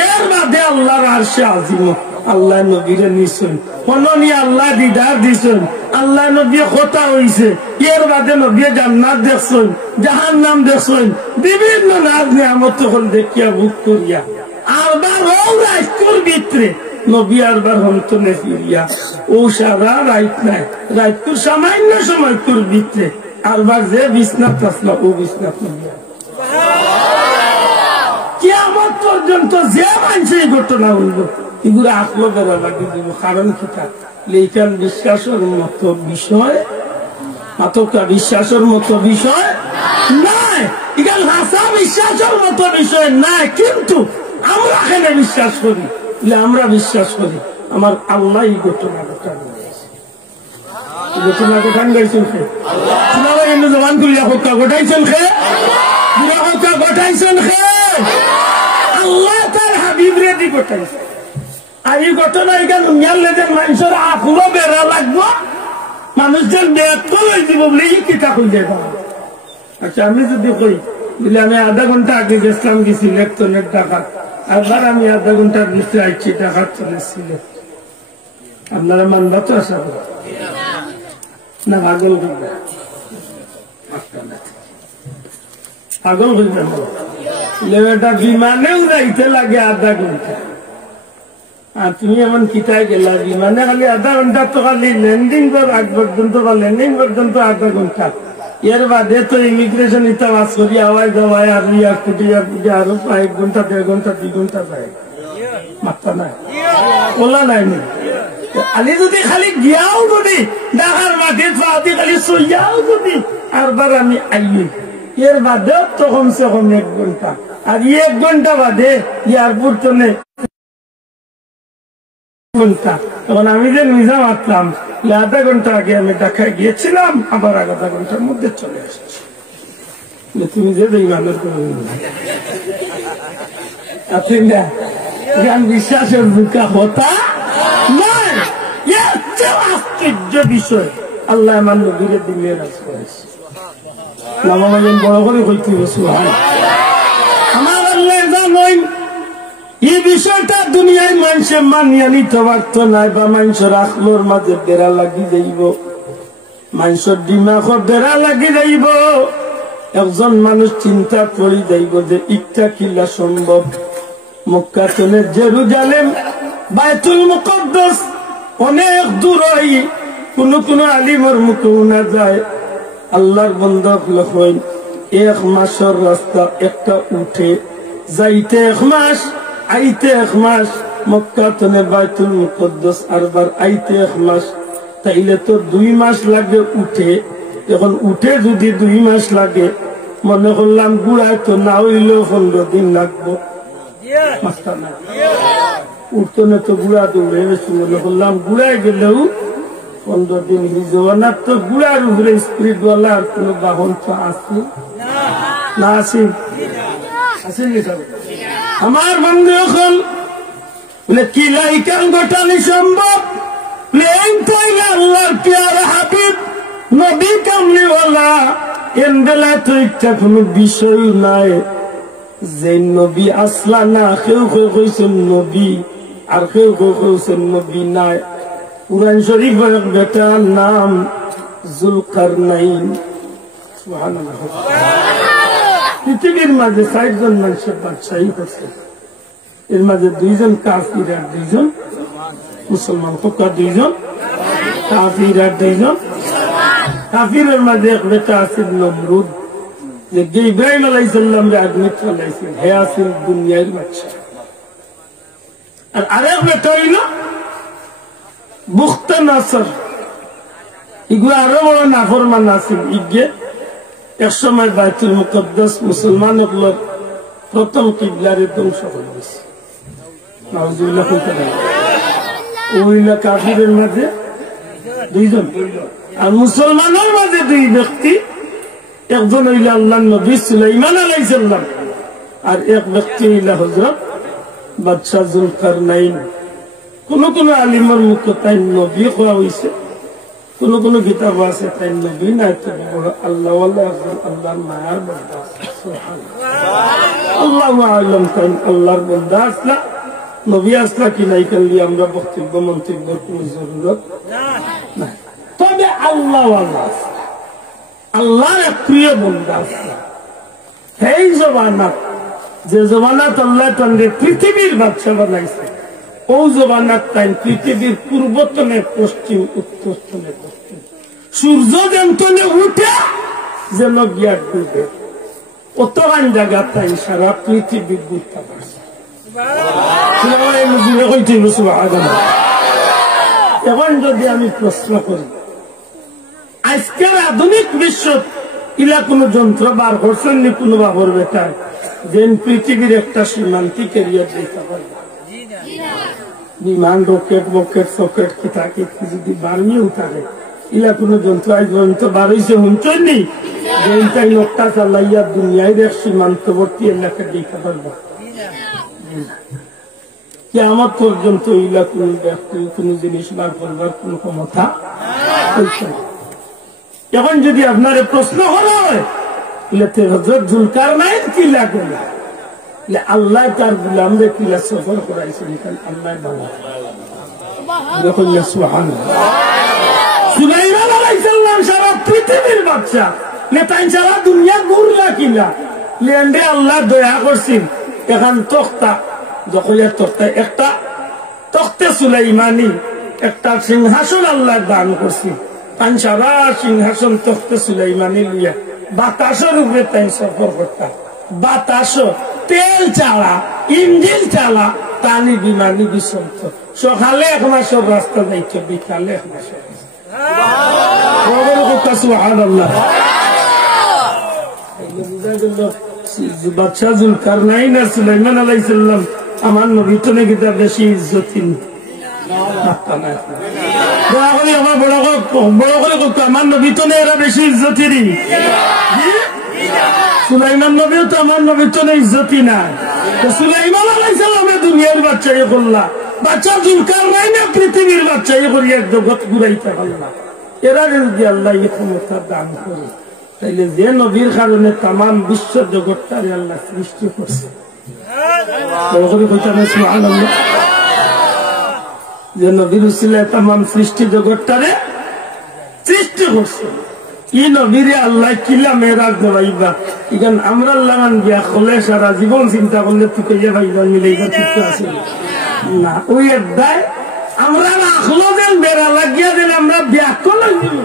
এর বাদে আল্লাহর আরশে আজিম। আল্লাহ নবীরে নিছেন কোননি আল্লাহ দিদার দিছেন, আল্লাহ নবী কথা হইছে, এর বাদে নবী জান্নাত দেখছেন, জাহান্নাম দেখছেন, বিভিন্ন নাজ নিয়ামত হল দেখিয়া ভোগ করিয়া আরবার রাইতুর ভিতরে নবী আরবার হন্তনে ফিরিয়া ও সারা রাইত নাই রাইতুর সামান্য সময় তোর ভিতরে আরবার যে বিছনাত আসলো ও বিছনাত নবিয়া কিয়ামত পর্যন্ত যে মানুষ এই ঘটনা হইব এগুলো আকলো করা লাগে দিব। কারণ কি লেখান বিশ্বাসের মতো বিষয় আতকা বিশ্বাসের মতো বিষয় নাই, এখানে ভাষা বিশ্বাসের মতো বিষয় নাই। কিন্তু আমরা এখানে বিশ্বাস করি, আমরা বিশ্বাস করি আমার আল্লাহ এই ঘটনা ঘটানো তোমার কোঠান গাইছেন খে তোমার এমনি জবান করিয়া হত্যা গোটাইছেন খে হত্যা গোটাইছেন খে আল্লাহ তার হাবিব রেডি গোটাইছে। আর এই ঘটনা এখানে যে মানুষের আকুলো বেড়া লাগবো মানুষদের বেড়া লই দিব বলে এই কিতা হয়ে যায়। আচ্ছা আমি যদি কই বলে আমি আধা ঘন্টা আগে গেছিলাম গেছি লেকটনের টাকা আবার আমি আধা ঘন্টার ভিতরে আইছি টাকা চলেছিল আপনারা মানবা তো আশা করি না পাগল করবে পাগল করবে এটা বিমানে উড়াইতে লাগে আধা ঘন্টা আর তুমি এমন কিতায় গেলা বিমানে খালি আধা ঘন্টা তো খালি ল্যান্ডিং আগ পর্যন্ত বা ল্যান্ডিং পর্যন্ত আধা ঘন্টা এর বাদে তো ইমিগ্রেশন ইটা বাস করি আওয়াজ দেওয়ায় আর এয়ারপোর্টে এয়ারপোর্টে আরো 1 ঘন্টা 1.5 ঘন্টা 2 ঘন্টা যায় মাত্রা নাই ওলা নাই আলি যদি খালি গিয়াও যদি ঢাকার মাঠে ফাঁদি খালি সইয়াও যদি আরবার আমি আইলি এর বাদে তো কমসে কম 1 ঘন্টা আর 1 ঘন্টা বাদে এয়ারপোর্ট চলে ঘন্টা তখন আমি যে নিজা মারতাম আধা ঘন্টা আগে আমি ঢাকায় গিয়েছিলাম আবার আধা ঘন্টার মধ্যে চলে আসছি তুমি যে বেঈমানের আপনি না বিশ্বাসের বুকা হতা নয় আশ্চর্য বিষয় আল্লাহ আমার নবীরে দিলে রাজ করেছে নামাজ বড় করে হইতে আমার আল্লাহ জানেন এই বিষয়টা দুনিয়ায় মানুষে মানিয়ে নিতে পারত নাই বা মানুষের আখলোর মাঝে বেড়া লাগি যাইব মানুষের দিমাগও বেড়া লাগি যাইব একজন মানুষ চিন্তা করি যাইব যে ইচ্ছা কিলা সম্ভব মক্কা চলে জেরুজালেম বাইতুল মুকদ্দাস অনেক দূর হই কোন আলিমের মুখে উনা যায় আল্লাহর বান্দা হই 1 মাসের রাস্তা একটা উঠে যাইতে 1 মাস আইতে 1 মাস মক্কা চলে বাইতুল মুকদ্দাস আরবার আইতে 1 মাস তাইলে তো 2 মাস লাগে উঠে এখন উঠে যদি 2 মাস লাগে মনে করলাম গুড়ায় তো না হইলেও 15 দিন লাগবো উঠতো না তো গুড়া দৌড়ে মনে করলাম গুড়ায় গেলেও 15 দিন জগন্নাথ তো গুড়ার উপরে স্পিরিট ওয়ালা আর কোন বাহন তো আছে না আছে আমার বন্ধু এখন বলে কি লাইকান গোটানি সম্ভব প্লেন পাইলে আল্লাহর পেয়ারা হাবিব নবী কামলিওয়ালা এন বেলা তো একটা কোন বিষয় নাই যে নবী আসলা না কেউ কেউ কইছেন নবী আর কেউ কেউ কইছেন নবী নাই কুরআন শরীফের বেটার নাম জুলকারনাইন সুবহানাল্লাহ পৃথিবীর মাঝে 60 জন মানুষের বাদশাহী করছে এর মাঝে 2 জন কাফির আর 2 জন মুসলমান কোকা 2 জন কাফির আর 2 জন কাফিরের মাঝে এক বেটা আছে নমরুদ যে ইব্রাহিম আলাইহিস সালাম রে আদমিত আলাইহিস হে আছে দুনিয়ার বাদশা আর আরেক বেটা হইল বুখতা নাসর ইগুলো আরো বড় নাফরমান আছে ইগে এক সময় বাইতুল মুকদ্দাস মুসলমান হল প্রথম কিবলারে ধ্বংস হয়ে গেছে নাউজুবিল্লাহ ওইলা কাফিরের মাঝে 2 জন আর মুসলমানের মাঝে 2 ব্যক্তি একজন হইল আল্লাহর নবী সুলাইমান আলাইহিস সালাম আর এক ব্যক্তি হইল হযরত বাদশাহ জুলকারনাইন কোন আলিমের মুখে তাই নবী হওয়া হয়েছে কোন কিতাব আছে তাই নবী নাই তো আল্লাহ আল্লাহর মায়ার বান্দা আল্লাহু আ'লাম তাই আল্লাহর বান্দা আসলা নবী আসলা কি নাই করলি আমরা বক্তব্য মন্তব্যের কোন জরুরত নাই তবে আল্লাহ আল্লাহর এক প্রিয় বান্দা আসলা এই জবানাত যে জবানাত আল্লাহ তাআলা পৃথিবীর বাদশা বানাইছে ও জবানাত তাই পৃথিবীর পূর্বতনে পশ্চিম উত্তরতনে দক্ষিণ সূর্য যেমতনে উঠে যেন গিয়া ডুবে অতখান জায়গা তাই সারা পৃথিবী ঘুরতে পারছে এখন যদি আমি প্রশ্ন করি আজকের আধুনিক বিশ্ব ইলা কোন যন্ত্র বার করছেন নি কোন বাবর বেটায় যে পৃথিবীর একটা সীমান্তিক এরিয়া দিতে পারবে বিমান রকেট বকেট সকেট কি থাকে যদি বার্মিয়েও থাকে ইলা কোনো যন্ত্র আজ পর্যন্ত বারোইছে হুঁচনি যেটাই লোকটা চালাইয়া দুনিয়ায় দেখ সীমান্তবর্তী এলাকা দেখা পারবা কিয়ামত পর্যন্ত ইলা কোন ব্যক্তি কোন জিনিস বার করবার কোন ক্ষমতা এখন যদি আপনার প্রশ্ন হলো হযরত জুলকারনাইন কি লাগে আল্লাহ তার গোলামরে কিলা সফর করাইছেন আল্লাহ বাবা দেখুন সুবহানাল্লাহ সুলাইমান আলাইহিস সালাম সারা পৃথিবীর বাদশা নেতাই সারা দুনিয়া ঘুরলা কিলা লেন্ডে আল্লাহ দয়া করছেন এখন তখতা যখন তখতা একটা তখতে সুলাইমানি একটা সিংহাসন আল্লাহ দান করছেন সারা সিংহাসন তখতে সুলাইমানি লিয়া বাতাসের উপরে তাই সফর করতাম বাতাস তেল চালা ইঞ্জিন চালা টানি বিমানি বিচলত সকালে এক মাসের রাস্তা যাইতো বিকালে এক মাসের বাদশা জুলকারনাইন আর সুলাইমান আলাইহিস সালাম আমার নবী তো নাকি বেশি ইজ্জতিন আমার নবী তো এরা বেশি ইজ্জতিরই সুলাইমান নবীও তো আমার নবী তো ইজ্জতি নাই সুলাইমান আলাইহিস সালামের দুনিয়ার বাচ্চা এ করলা বাচ্চা জুলকারনাইন পৃথিবীর বাচ্চা এ করি এক জগৎ ঘুরাইতে পারলা এরা যদি আল্লাহ এই ক্ষমতা দান করে তাইলে যে নবীর কারণে তাম বিশ্ব জগৎটারে আল্লাহ সৃষ্টি করছে যে নবীর উসিলায় তাম সৃষ্টি জগৎটারে সৃষ্টি করছে ই নবীরে আল্লাহ কিলা মেরাজ দেবাইবা ইখান আমরা লাগান গিয়া খোলে সারা জীবন চিন্তা করলে তুকাইয়া ভাইবা মিলাইবা ঠিক আছে না ওই একদায় আমরা না আখলো দেন বেড়া লাগিয়া দেন আমরা ব্যাখ্যা লাগি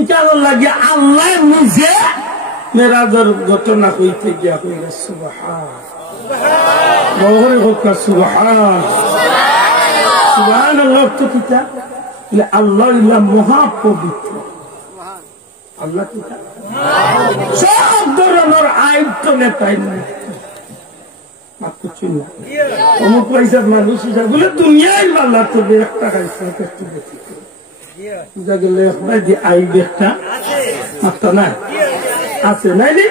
ইকার লাগিয়া আল্লাহ নিজে মেরাজের ঘটনা হইতে গিয়া হইলে সুবহান বহরে হোক সুবহান সুবহানাল্লাহ তো কিতা আল্লাহ ইলা মহাপবিত্র আল্লাহ কিতা সব ধরনের আয়ত্ত নেতাই নাই অমুক পয়সার মানুষ বলে দুনিয়ায় বাল্লা তবে একটা খাইছে একটু বেশি বুঝা গেলে আই একটা মাত্র না আছে নাই রে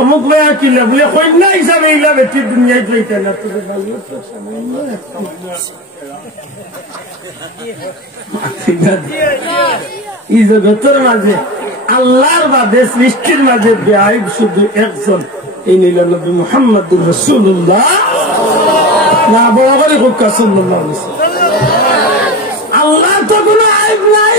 অমুক ভাই কিনলে বলে কন্যা হিসাবে এইলা বেটি দুনিয়ায় যাইতে না তবে ভালো এই জগতের মাঝে আল্লাহর বাদে সৃষ্টির মাঝে বেআইব শুধু একজন এই নিলেন নবী মুহাম্মদুর রাসূলুল্লাহ না বড় করে হুক্কা সাল্লাল্লাহু আলাইহি আল্লাহ তো কোনো আইব নাই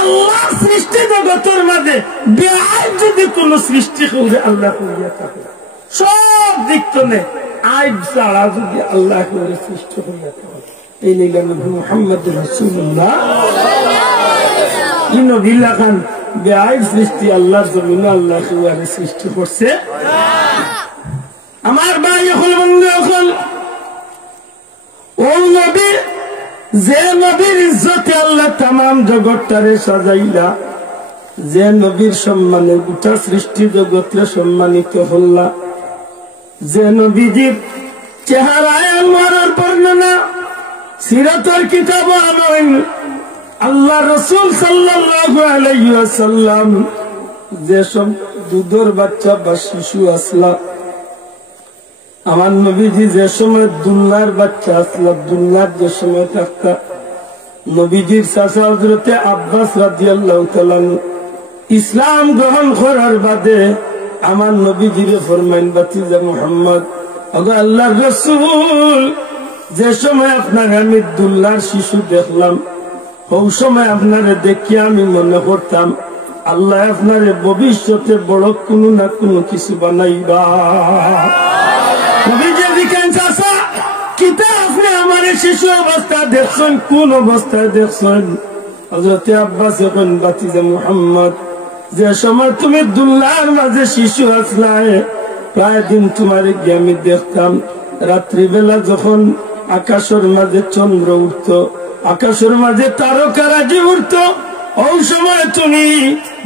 আল্লাহ সৃষ্টি জগতের মাঝে বেআইব যদি কোন সৃষ্টি করে আল্লাহ করিয়া থাকে সব দিক থেকে আইব ছাড়া যদি আল্লাহ করে সৃষ্টি করিয়া থাকে এই নিলেন নবী মুহাম্মদুর রাসূলুল্লাহ এই নবী লাগান বেআইব সৃষ্টি আল্লাহর জমিন আল্লাহ সুবহানাহু সৃষ্টি করছে আমার ভাই এখন বন্ধু এখন ও নবী যে নবীর ইজ্জতে আল্লাহ তাম জগৎটারে সাজাইলা যে নবীর সম্মানে গোটা সৃষ্টি জগৎরে সম্মানিত হল্লা যে নবীজির চেহারায় আনোয়ারের বর্ণনা সিরাতের কিতাব আনয়ন আল্লাহ রাসূল সাল্লাল্লাহু আলাইহি ওয়াসাল্লাম যে সব দুধের বাচ্চা বা শিশু আসলা আমার নবীজি যে সময় দুল্লার বাচ্চা আসলা দুল্লার যে সময় থাকতা নবীজির চাচা হযরতে আব্বাস রাদিয়াল্লাহু তাআলা ইসলাম গ্রহণ করার বাদে আমার নবীজিরে ফরমাইন বাতিজা মুহাম্মদ ওগো আল্লাহর রাসূল যে সময় আপনার আমি দুল্লার শিশু দেখলাম ওই সময় আপনারে দেখিয়া আমি মনে করতাম আল্লাহ আপনারে ভবিষ্যতে বড় কোনো না কোনো কিছু বানাইবা আপনি আমার শিশু অবস্থা দেখছেন কোন অবস্থায় দেখছেন হযরতে আব্বাস এখন বাতিজা মুহাম্মদ যে সময় তুমি দুল্লার মাঝে শিশু আসলাই প্রায় দিন তোমার গিয়ে আমি দেখতাম রাত্রিবেলা যখন আকাশের মাঝে চন্দ্র উঠত আকাশের মাঝে তারকারাজি উঠত ওই সময় তুমি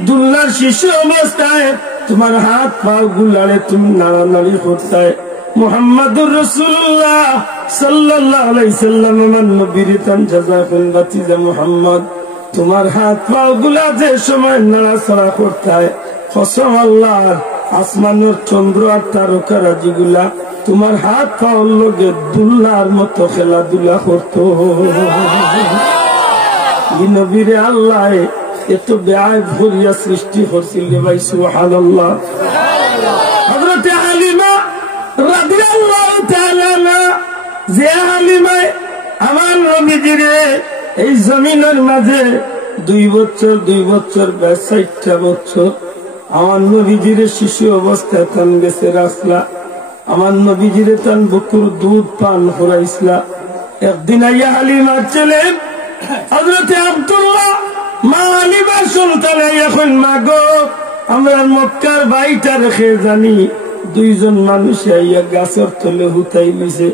দুল্লার শিশু অবস্থায় তোমার হাত পা গুলারে তুমি নাড়ানাড়ি করতায় মুহাম্মাদুর রাসূলুল্লাহ সাল্লাল্লাহু আলাইহি সাল্লাম আমার নবীর তান জাযাকুন বাতিজা মুহাম্মদ তোমার হাত পা গুলা যে সময় নাড়াচড়া করতে হয়, কসম আল্লাহ, আসমানের চন্দ্র আর তারকারাজি গুলা তোমার হাত পাওয়ার লগে দুল্লার মতো খেলাধুলা করতো। নবীরে আল্লাহ এত বেআইব করিয়া সৃষ্টি করছিল ভাই, সুবহানাল্লাহ। হযরতে হালিমা রাদিয়াল্লাহু তাআলা, যে হালিমায় আমার নবীজিরে এই জমিনের মাঝে 2 বছর 4 বছর আমার নবীজিরে শিশু অবস্থায় তান গেছে রাখলা, আমার নবীজিরে তান বুকুর দুধ পান করাইছিলা। একদিন আইয়া হালিমার ছেলে হযরতে আব্দুল্লাহ মা হালিমার সন্তান এখন মা গো, আমরা মক্কার বাড়িটা রেখে জানি 2 জন মানুষ আইয়া গাছের তলে হুতাই দিছে।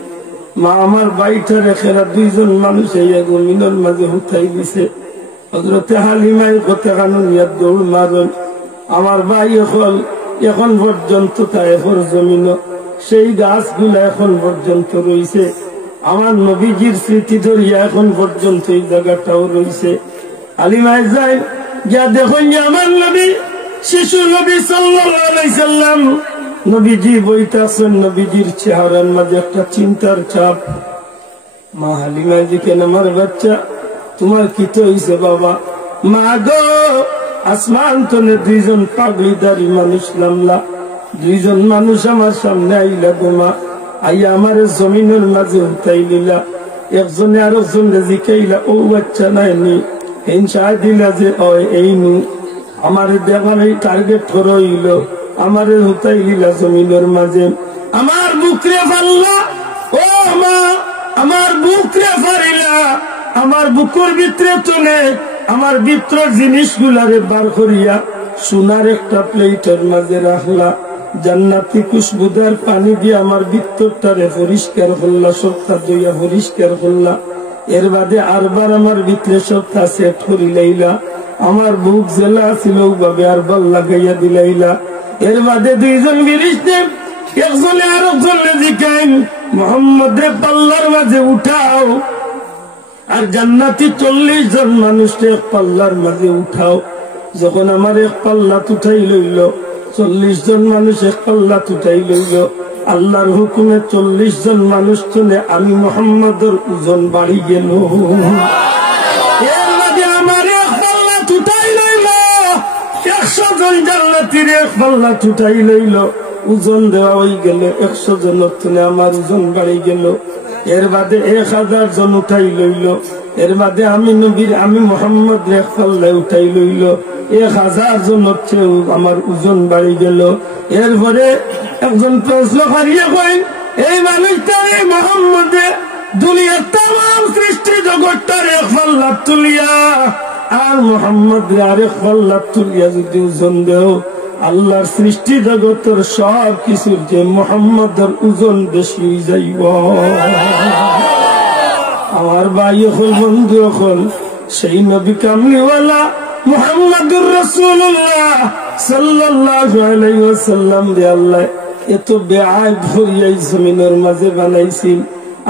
মা আমার বাড়িটা রেখে 2 জন মানুষ আইয়া জমিনের মাঝে হুতাই দিছে। হযরতে হালিমাই কথা কানুন ইয়া দৌড় মারল, আমার ভাই এখন পর্যন্ত তায়েফের জমিন সেই গাছগুলা এখন পর্যন্ত রয়েছে। আমার নবীজির স্মৃতি ধরিয়া এখন পর্যন্ত এই জায়গাটাও রয়েছে। হালিমায় যায় যা দেখুন যে আমার নবী, শিশু নবী সাল্লাল্লাহু আলাইহি সাল্লাম নবীজি বইতাছেন, নবীজির চেহারার মাঝে একটা চিন্তার ছাপ। মা হালিমায় জি, কেন আমার বাচ্চা, তোমার কি তো হইছে বাবা? মা গো, আসমান তলে 2 জন পাগড়িদারি মানুষ নামলা, 2 জন মানুষ আমার সামনে আইলা গো মা, আইয়া আমার জমিনের মাঝে উঠাই দিলা। একজনে আরেকজনে জিকাইলা, ও বাচ্চা নাইনি হিংসা দিলা যে এই নু আমার দেখার টার্গেট করইল, আমার উঠাই দিলা জমিনের মাঝে। আমার বুকরে ফাল্লা, ও মা আমার বুকরে ফারিলা, আমার বুকের ভিতরে চলে আমার ভিতরের জিনিসগুলারে বার করিয়া সোনার একটা প্লেটের মাঝে রাখলা, জান্নাতি খুশবুদার পানি দিয়ে আমার ভিতরটারে পরিষ্কার করলা, সবটা দইয়া পরিষ্কার করলা। এর বাদে আরবার আমার ভিতরে সবটা সেট করি লাইলা, আমার বুক জেলা ছিল ভাবে আরবার লাগাইয়া দিলাইলা। এর বাদে 2 জন ফেরেশতা একজনে আরেকজনে জিকাইন, মুহাম্মদ রে পাল্লার মাঝে উঠাও, আর জান্নাতি 40 জন মানুষকে এক পাল্লার মাঝে উঠাও। যখন আমার এক পাল্লা উঠাই লইল, 40 জন মানুষ এক পাল্লা উঠাই লইল, আল্লাহর হুকুমে 40 জন মানুষ চলে আমি মুহাম্মদের ওজন বাড়ি গেল। এর মাঝে আমার এক পাল্লা উঠাই লইল, 100 জন জান্নাতির এক পাল্লা উঠাই লইল, ওজন দেওয়া হয়ে গেল 100 জনের চলে আমার ওজন বাড়ি গেল। এর বাদে 1000 জন উঠাই লইল, এর বাদে আমি নবীর আমি মুহাম্মদ এক পাল্লা উঠাই লইল, 1000 জন হচ্ছে আমার ওজন বাড়ি গেল। এরপরে একজন প্রশ্ন হারিয়ে কইন, এই মানুষটা এই মুহাম্মদে দুনিয়ার তাম সৃষ্টি জগৎটার এক পাল্লা তুলিয়া আর মুহাম্মদ আর এক পাল্লা তুলিয়া যদি ওজন দেও, আল্লাহর সৃষ্টি জগতের সব কিছুর যে মুহাম্মদের ওজন বেশি হয়ে যাইব। আমার ভাই হল, বন্ধু হল, সেই নবী কামলিওয়ালা মুহাম্মদুর রাসূলুল্লাহ সাল্লাল্লাহু আলাইহি ওয়াসাল্লাম রে আল্লাহ এত বেআইব ভরিয়া জমিনের মাঝে বানাইছিল।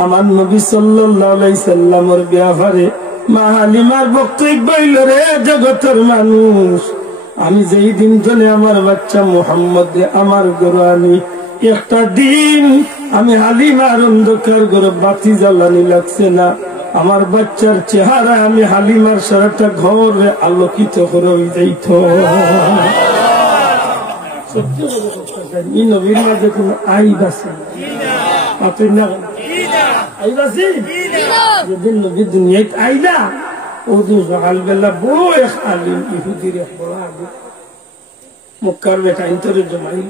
আমার নবী সাল্লাল্লাহু আলাইহি সাল্লামের ব্যাপারে মা হালিমার বক্তব্য হইল, রে জগতের মানুষ, আমি যেই দিন ধরে আমার বাচ্চা মুহাম্মদ আমার ঘরে আনি, একটা দিন আমি হালিমার অন্ধকার ঘরে বাতি জ্বালানি লাগছে না, আমার বাচ্চার চেহারা আমি হালিমার সারাটা ঘরে আলোকিত করে যাইত। নবীর মাঝে কোন আইব আছে? যেদিন নবী দুনিয়ায় আইলা ওদিন সকালবেলা বড় এক আলিম ইহুদির এক বড় আলিম মক্কার বেটাইন তোরে জমাই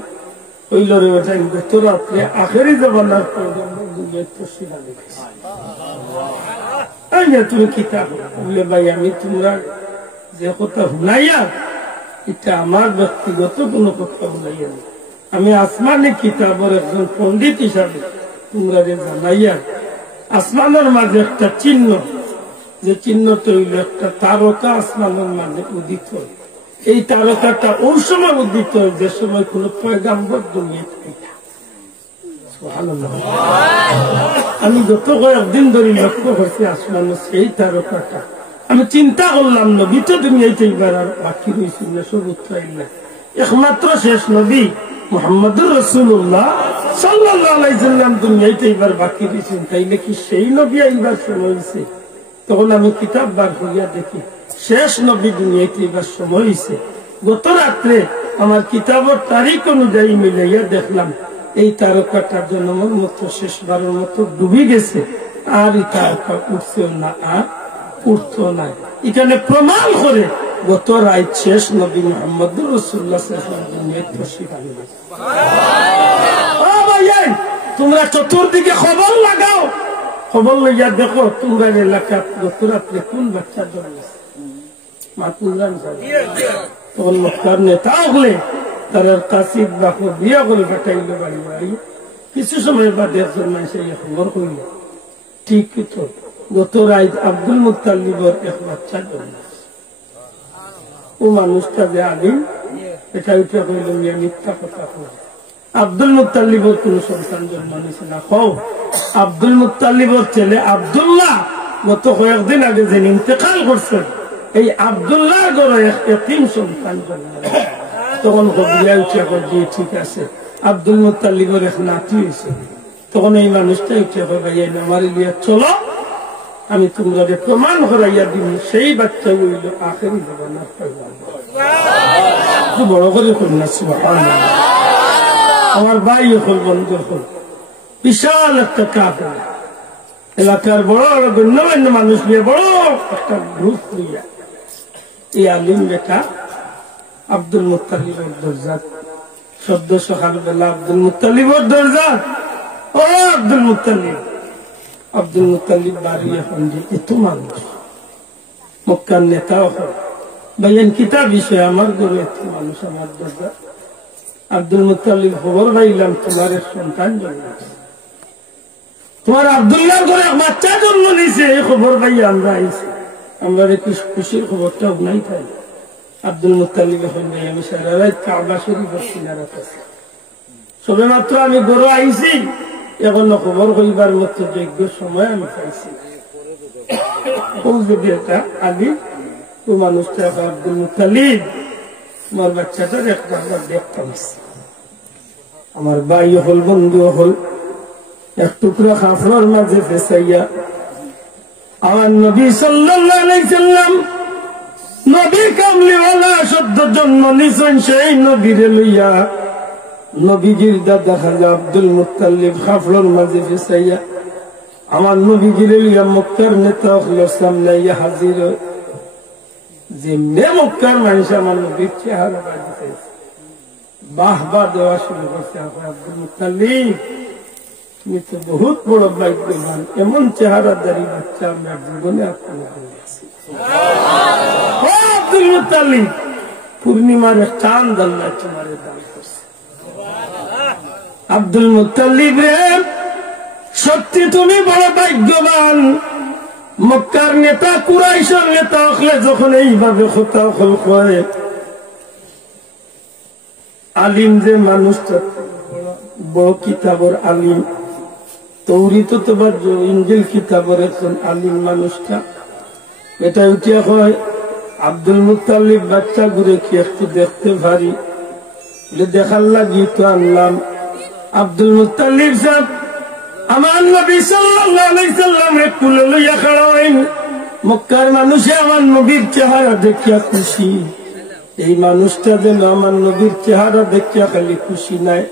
হইল রে বেটাইন তোর রাত্রে আখেরি জমানার তুমি কিতাব বলে ভাই আমি তোমরা যে কথা শুনাইয়া এটা আমার ব্যক্তিগত কোনো কথা শুনাইয়া না, আমি আসমানি কিতাবের একজন পণ্ডিত হিসাবে তোমরা জানাইয়া আসমানের মাঝে একটা চিহ্ন, যে চিহ্নটা হইল একটা তারকা আসমানের মাঝে উদিত হয়। এই তারকাটা ওর সময় উদিত হয় যে সময় কোন পয়গাম্বর দুনিয়াতে। আমি যত কয়েকদিন ধরে লক্ষ্য করছি আসমানের সেই তারকাটা আমি চিন্তা করলাম নবী তো দুনিয়াতে এবার আর বাকি রয়েছিল না, সব উত্তরাইল একমাত্র শেষ নবী মুহাম্মদুর রাসূলুল্লাহ সাল্লাল্লাহু আলাইহি সাল্লাম দুনিয়াতে এবার বাকি রয়েছেন, তাইলে কি সেই নবী এইবার সময় হয়েছে? তখন আমি কিতাব বার করিয়া দেখি শেষ নবী দুনিয়াতে এবার সময় হয়েছে। গত রাত্রে আমার কিতাবের তারিখ অনুযায়ী মিলাইয়া দেখলাম এই তারকাটা জন্মের মতো শেষবারের মতো ডুবে গেছে, আর এই তারকা উঠছেও না, আর উঠতো না। এখানে প্রমাণ করে গত রাত শেষ নবী মুহাম্মদুর রাসূলুল্লাহ সাল্লাল্লাহু আলাইহি ওয়াসাল্লাম তশরীফ আনলেন। ও ভাই, তোমরা চতুর্দিকে খবর লাগাও, খবর লইয়া দেখো তোমরা এলাকা গত রাত্রে কোন বাচ্চা জন্মেছে। তখন মক্কার নেতা হলে তার কাশিদ বাপু বিয়া করে পাঠাইল বাড়ি বাড়ি। কিছু সময় বাদে একজন মানুষের খবর করিল, ঠিক তো গত রাত আব্দুল মুত্তালিবর এক বাচ্চা জন্মেছে। ও মানুষটা যে আলিম, এটা উঠে কইল মিয়া মিথ্যা কথা কই, আব্দুল মুত্তালিবর কোন সন্তান জন্মানিছে না। কও আব্দুল মুত্তালিবর ছেলে আব্দুল্লাহ গত কয়েকদিন আগে যে ইন্তেকাল করছেন, এই আব্দুল্লাহ ঘরে এতিম সন্তান জন্মানিছে। তখন কবিয়া উঠে কই ঠিক আছে, আব্দুল মুত্তালিবর এক নাতি হয়েছে। তখন এই মানুষটা উঠে কই আমার লিয়া চলো, আমি তোমরা প্রমাণ করাইয়া দিন সেই বাচ্চা হইল আখেরি জমানার পয়গম্বর। বড় করে কন্যা সুবহানাল্লাহ। আমার ভাই হল বন্ধু হল বিশাল একটা কাফের এলাকার বড় বড় গণ্যমান্য মানুষ নিয়ে বড় একটা গ্রুপ হইয়া এই আলিম বেটা আব্দুল মুত্তালিবর দরজাত শব্দ সকালবেলা আব্দুল মুত্তালিবর দরজাত। ও আব্দুল মুত্তালিব, আব্দুল মুত্তালিব বাড়ি এখন যে এত মানুষ মক্কার নেতা ভাইয়েন কিতাব বিষয় আমার ঘরে এত মানুষ আমার দরজা। আব্দুল মুত্তালিব খবর পাইলাম তোমার এক সন্তান জন্মেছে, তোমার আব্দুল্লাহর ঘরে বাচ্চা জন্ম নিয়েছে, এই খবর পাইয়া আমরা আইছি। আমরা খুশির খবরটাও নাই পাই। আব্দুল মুত্তালিব এখন ভাই আমি সারা রাত কাবা শরীফের কিনারাত আছি, সবে মাত্র আমি ঘরে আইছি, এখনো খবর কইবার মতো যোগ্য সময় আমি পাইছি। ও যদি এটা আলী ও মানুষটা আব্দুল মুত্তালিব তোমার বাচ্চাটার একবার দেখতাম। আমার ভাই হল বন্ধু হল এক টুকরা খাফরার মাঝে ফেসাইয়া আমার নবী সাল্লাল্লাহু আলাইহি সাল্লাম নবী কামলিওয়ালা সদ্য জন্ম নিছেন সেই নবীরে লইয়া নবীজির দাদা খাজা আব্দুল মুত্তালিব খাফরার মাঝে ফেসাইয়া আমার নবীজিরে লইয়া মক্কার নেতা হল সামলাইয়া হাজির। যেমনে মক্কার মানুষ আমার নবীর চেহারা বাড়িতে বাহবা দেওয়া শুরু করছে, আব্দুল মুত্তালিব তুমি তো বহুত বড় ভাগ্যবান, এমন চেহারাদারি বাচ্চা আমরা জীবনে আপনার আব্দুল মুত্তালিব পূর্ণিমার চাঁদ আল্লাহ তোমার দান করছে। আব্দুল মুত্তালিব রে সত্যি তুমি বড় ভাগ্যবান। মক্কার নেতা কুরাইশের নেতা হলে যখন এইভাবে কথা হল করে, আলিম যে মানুষটা বড় কিতাবর আলিম, তৌরিত তোমার ইঞ্জিল কিতাবর একজন আলিম মানুষটা, এটা উঠিয়া হয় আব্দুল মুত্তালিব বাচ্চা ঘুরে কি একটু দেখতে পারি, দেখার লাগি তো আনলাম। আব্দুল মুত্তালিব সাহেব আমার নবী সাল্লাল্লাহু আলাইহি সাল্লামের কুলে লইয়া খাড়া হইন। মক্কার মানুষে আমার নবীর চেহারা দেখিয়া খুশি। এই মানুষটা যেন আমার নবীর চেহারা দেখিয়া খালি খুশি নাই,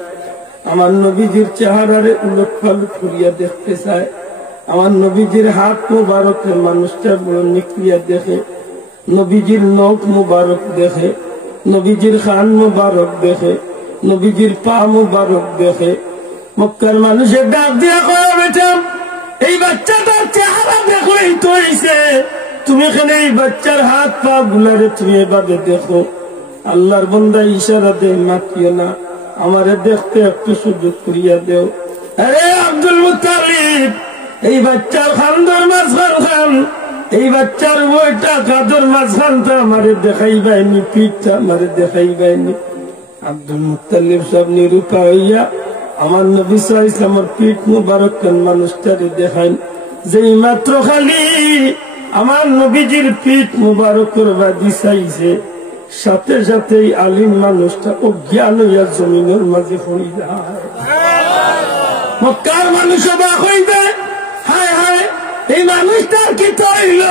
আমার নবীজির চেহারারে উলট পালট করিয়া দেখতে চায়। আমার নবীজির হাত মুবারকের মানুষটা বড় নিকলিয়া দেখে, নবীজির নখ মুবারক দেখে, নবীজির খান মুবারক দেখে, নবীজির পা মুবারক দেখে। মক্কার মানুষের ডাক দিয়া কয় বেটা এই বাচ্চাটার চেহারা দেখলেই তো হইছে, তুমি এখানে এই বাচ্চার হাত পা গুলারে তুমি এভাবে দেখো। আল্লাহর বান্দা ইশারা দেয় মাতিও না, আমারে দেখতে একটু সুযোগ করিয়া দেও। আরে আব্দুল মুত্তালিব এই বাচ্চার খান্দর মাঝখান খান, এই বাচ্চার বইটা কাদর মাঝখানটা আমারে দেখাইবাইনি, পিঠটা আমারে দেখাইবাইনি। আব্দুল মুত্তালিব সব নিরূপা হইয়া আমার নবী সাল্লাল্লাহু আলাইহি ওয়াসাল্লামের পিঠ মুবারক মানুষটারে দেখাইন। যেই মাত্র খালি আমার নবীজির পিঠ মুবারকের বাদি চাইছে, সাথে সাথেই আলিম মানুষটা অজ্ঞান হইয়া জমিনের মাঝে পড়ে যায়। মক্কার মানুষ অবাক হইবে, হায় হায় এই মানুষটার কি হইল?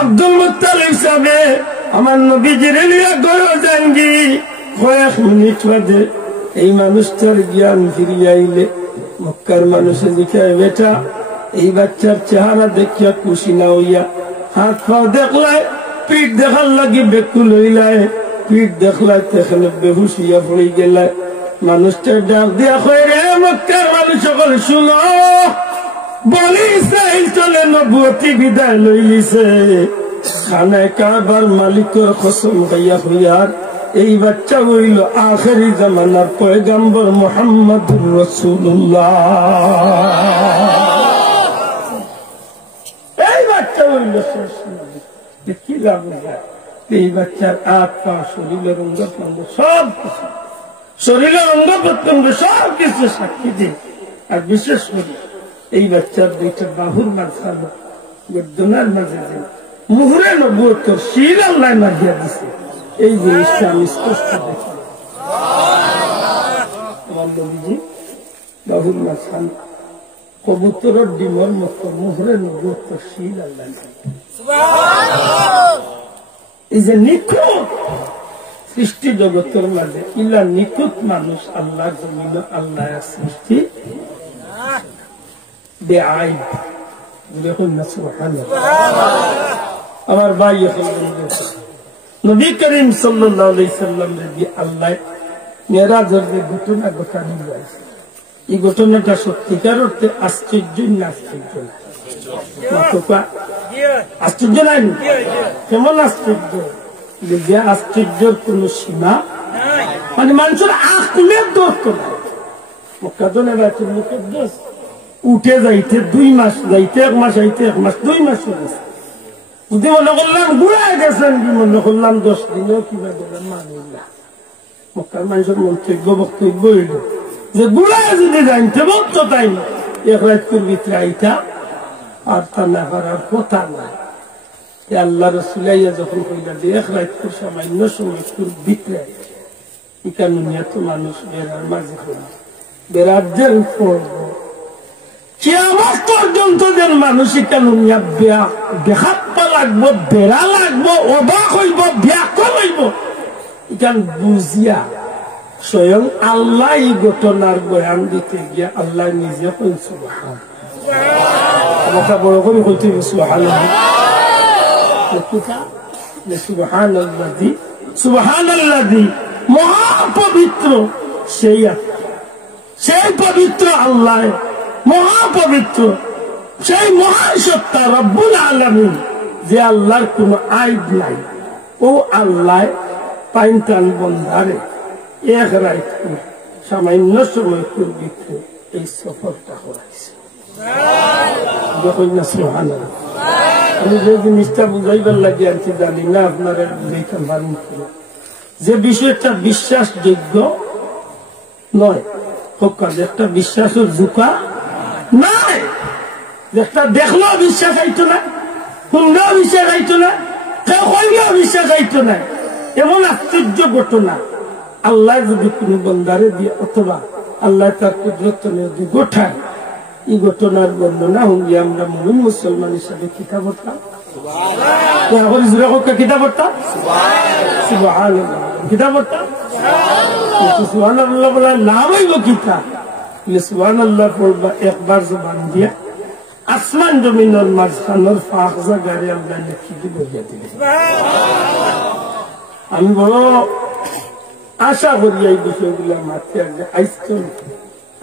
আব্দুল মুত্তালিব সাহেবে আমার নবীজির লিয়া গড় জানগি। কয়েক মিনিট বাদে এই মানুষটার জ্ঞান ফিরিয়ে আইলে মক্কার মানুষে দেখায়, বেটা এই বাচ্চার চেহারা দেখিয়া খুশি না হইয়া হাত পাও দেখলায়, পিঠ দেখার লাগি বেকুল হইলায়, পিঠ দেখলায় তেখানে বেহুশ হইয়া পড়ে গেলায়। মানুষটার ডাক দিয়া কয়, রে মক্কার মানুষ সকল শুনো, বলি ইসরাইল চলে নবুয়তি বিদায় লইলিছে। খানায় কাবার মালিকের কসম খাইয়া হইয়ার এই বাচ্চা হইল আখেরি জামানার পয়গম্বর মুহাম্মদুর রাসূলুল্লাহ। এই বাচ্চা হইল শেষ নবী। কি লাভ হয়? এই বাচ্চার হাত পা শরীরের অঙ্গ প্রত্যঙ্গ সব কিছু, শরীরের অঙ্গ প্রত্যঙ্গ সব কিছু সাক্ষী দিয়ে। আর বিশেষ করে এই বাচ্চার দুইটা বাহুর মাঝখানে গর্দনার মাঝে যে মুহরে নবুয়তের শিল আল্লাহ মারিয়া দিছে, এই জিনিসটা আমি স্পষ্ট দেখি। আমার নবীজি বাহুর মাঝখানে কবুতরের ডিমের মতো মুহরে নবুয়তের শিল আল্লাহ। এই যে নিখুঁত সৃষ্টি জগতের মাঝে ইলা নিখুঁত মানুষ আল্লাহ জমিন আল্লাহ সৃষ্টি বেআইব। দেখুন না সুবহানাল্লাহ। আমার ভাই নবী করিম সাল্লাল্লাহু আলাইহি সাল্লাম রে আল্লাহ মেরাজের যে ঘটনা ঘটানো হয়েছে, এই ঘটনাটা সত্যিকার অর্থে আশ্চর্য না আশ্চর্য না? আশ্চর্য নাই? কেমন আশ্চর্য? যে আশ্চর্যের কোন সীমা, মানে মানুষের আকলের দোষ তো নাই। মক্কাদনে বাইতুল মুকাদ্দাস উঠে যাইতে 2 মাস, যাইতে 1 মাস, যাইতে 1 মাস, 2 মাস হয়ে গেছে। যদি মনে করলাম ঘুরাই গেছেন, কি মনে করলাম 10 দিনেও কিবা বললাম মানিল্লা। মক্কার মানুষের মন্তব্য বক্তব্য হইল যে ঘুরাই যদি জানতে বলতো তাই না, 1 রাত ভিতরে আইতা আর তা না করার কথা নাই। আল্লাহ রসুলাইয়া যখন কইলা যে 1 রাত সামান্য সময় ভিতরে এখানে এত মানুষ বেড়ার মাঝে করল, বেড়ার জেল করব কিয়ামত পর্যন্ত যেন মানুষ এখানে দেখাতে লাগবো, বেড়া লাগবো, অবাক হইব, ব্যাকুল হইব। এখান বুঝিয়া স্বয়ং আল্লাহ এই ঘটনার বয়ান দিতে গিয়া আল্লাহ নিজে কই সুবহানাল্লাহ, বড় করে কইতে সুবহানাল্লাহ। সুবহানাল্লাহি, সুবহানাল্লাহি মহাপবিত্র সেই সেই পবিত্র আল্লাহ, মহাপবিত্র সেই মহান সত্তা রব্বুল আলামিন, যে আল্লাহর কোন আইব নাই। ও আল্লাহ পাইনটান বন্ধারে 1 রাত সামান্য সময় ভিতরে এই সফরটা করাইছে। দেখুন না সুবহানাল্লাহ। আমি যে জিনিসটা বুঝাইবার লাগে আনছি জানি না আপনারা বুঝাইতে পারেন, যে বিষয়টা বিশ্বাসযোগ্য নয়, একটা বিশ্বাসের ঝুঁকা নাই, যেটা দেখলেও বিশ্বাস আইতো না, শুনলেও বিশ্বাস আইতো না, কেউ কইলেও বিশ্বাস আইতো না। এমন আশ্চর্য ঘটনা আল্লাহ যদি কোন বন্দারে দিয়ে অথবা আল্লাহ তার কুদরত যদি গোঠায়, এই ঘটনার বর্ণনা হলে আমরা মুমিন মুসলমান হিসাবে কিতাব পড়তাম, কিতাব পড়তাম, সুবহানাল্লাহ, কিতাব পড়তাম। সুবহানাল্লাহ বলার নাম হইল কিতাব। সুবহানাল্লাহ পড়বা একবার জবান দিয়া, আসমান জমিনের মাঝখানের ফাঁক জায়গায় আল্লাহ লিখি বইয়া দিলে। আমি বড় আশা করি এই বিষয়গুলো মাথায় আসবে। আজকে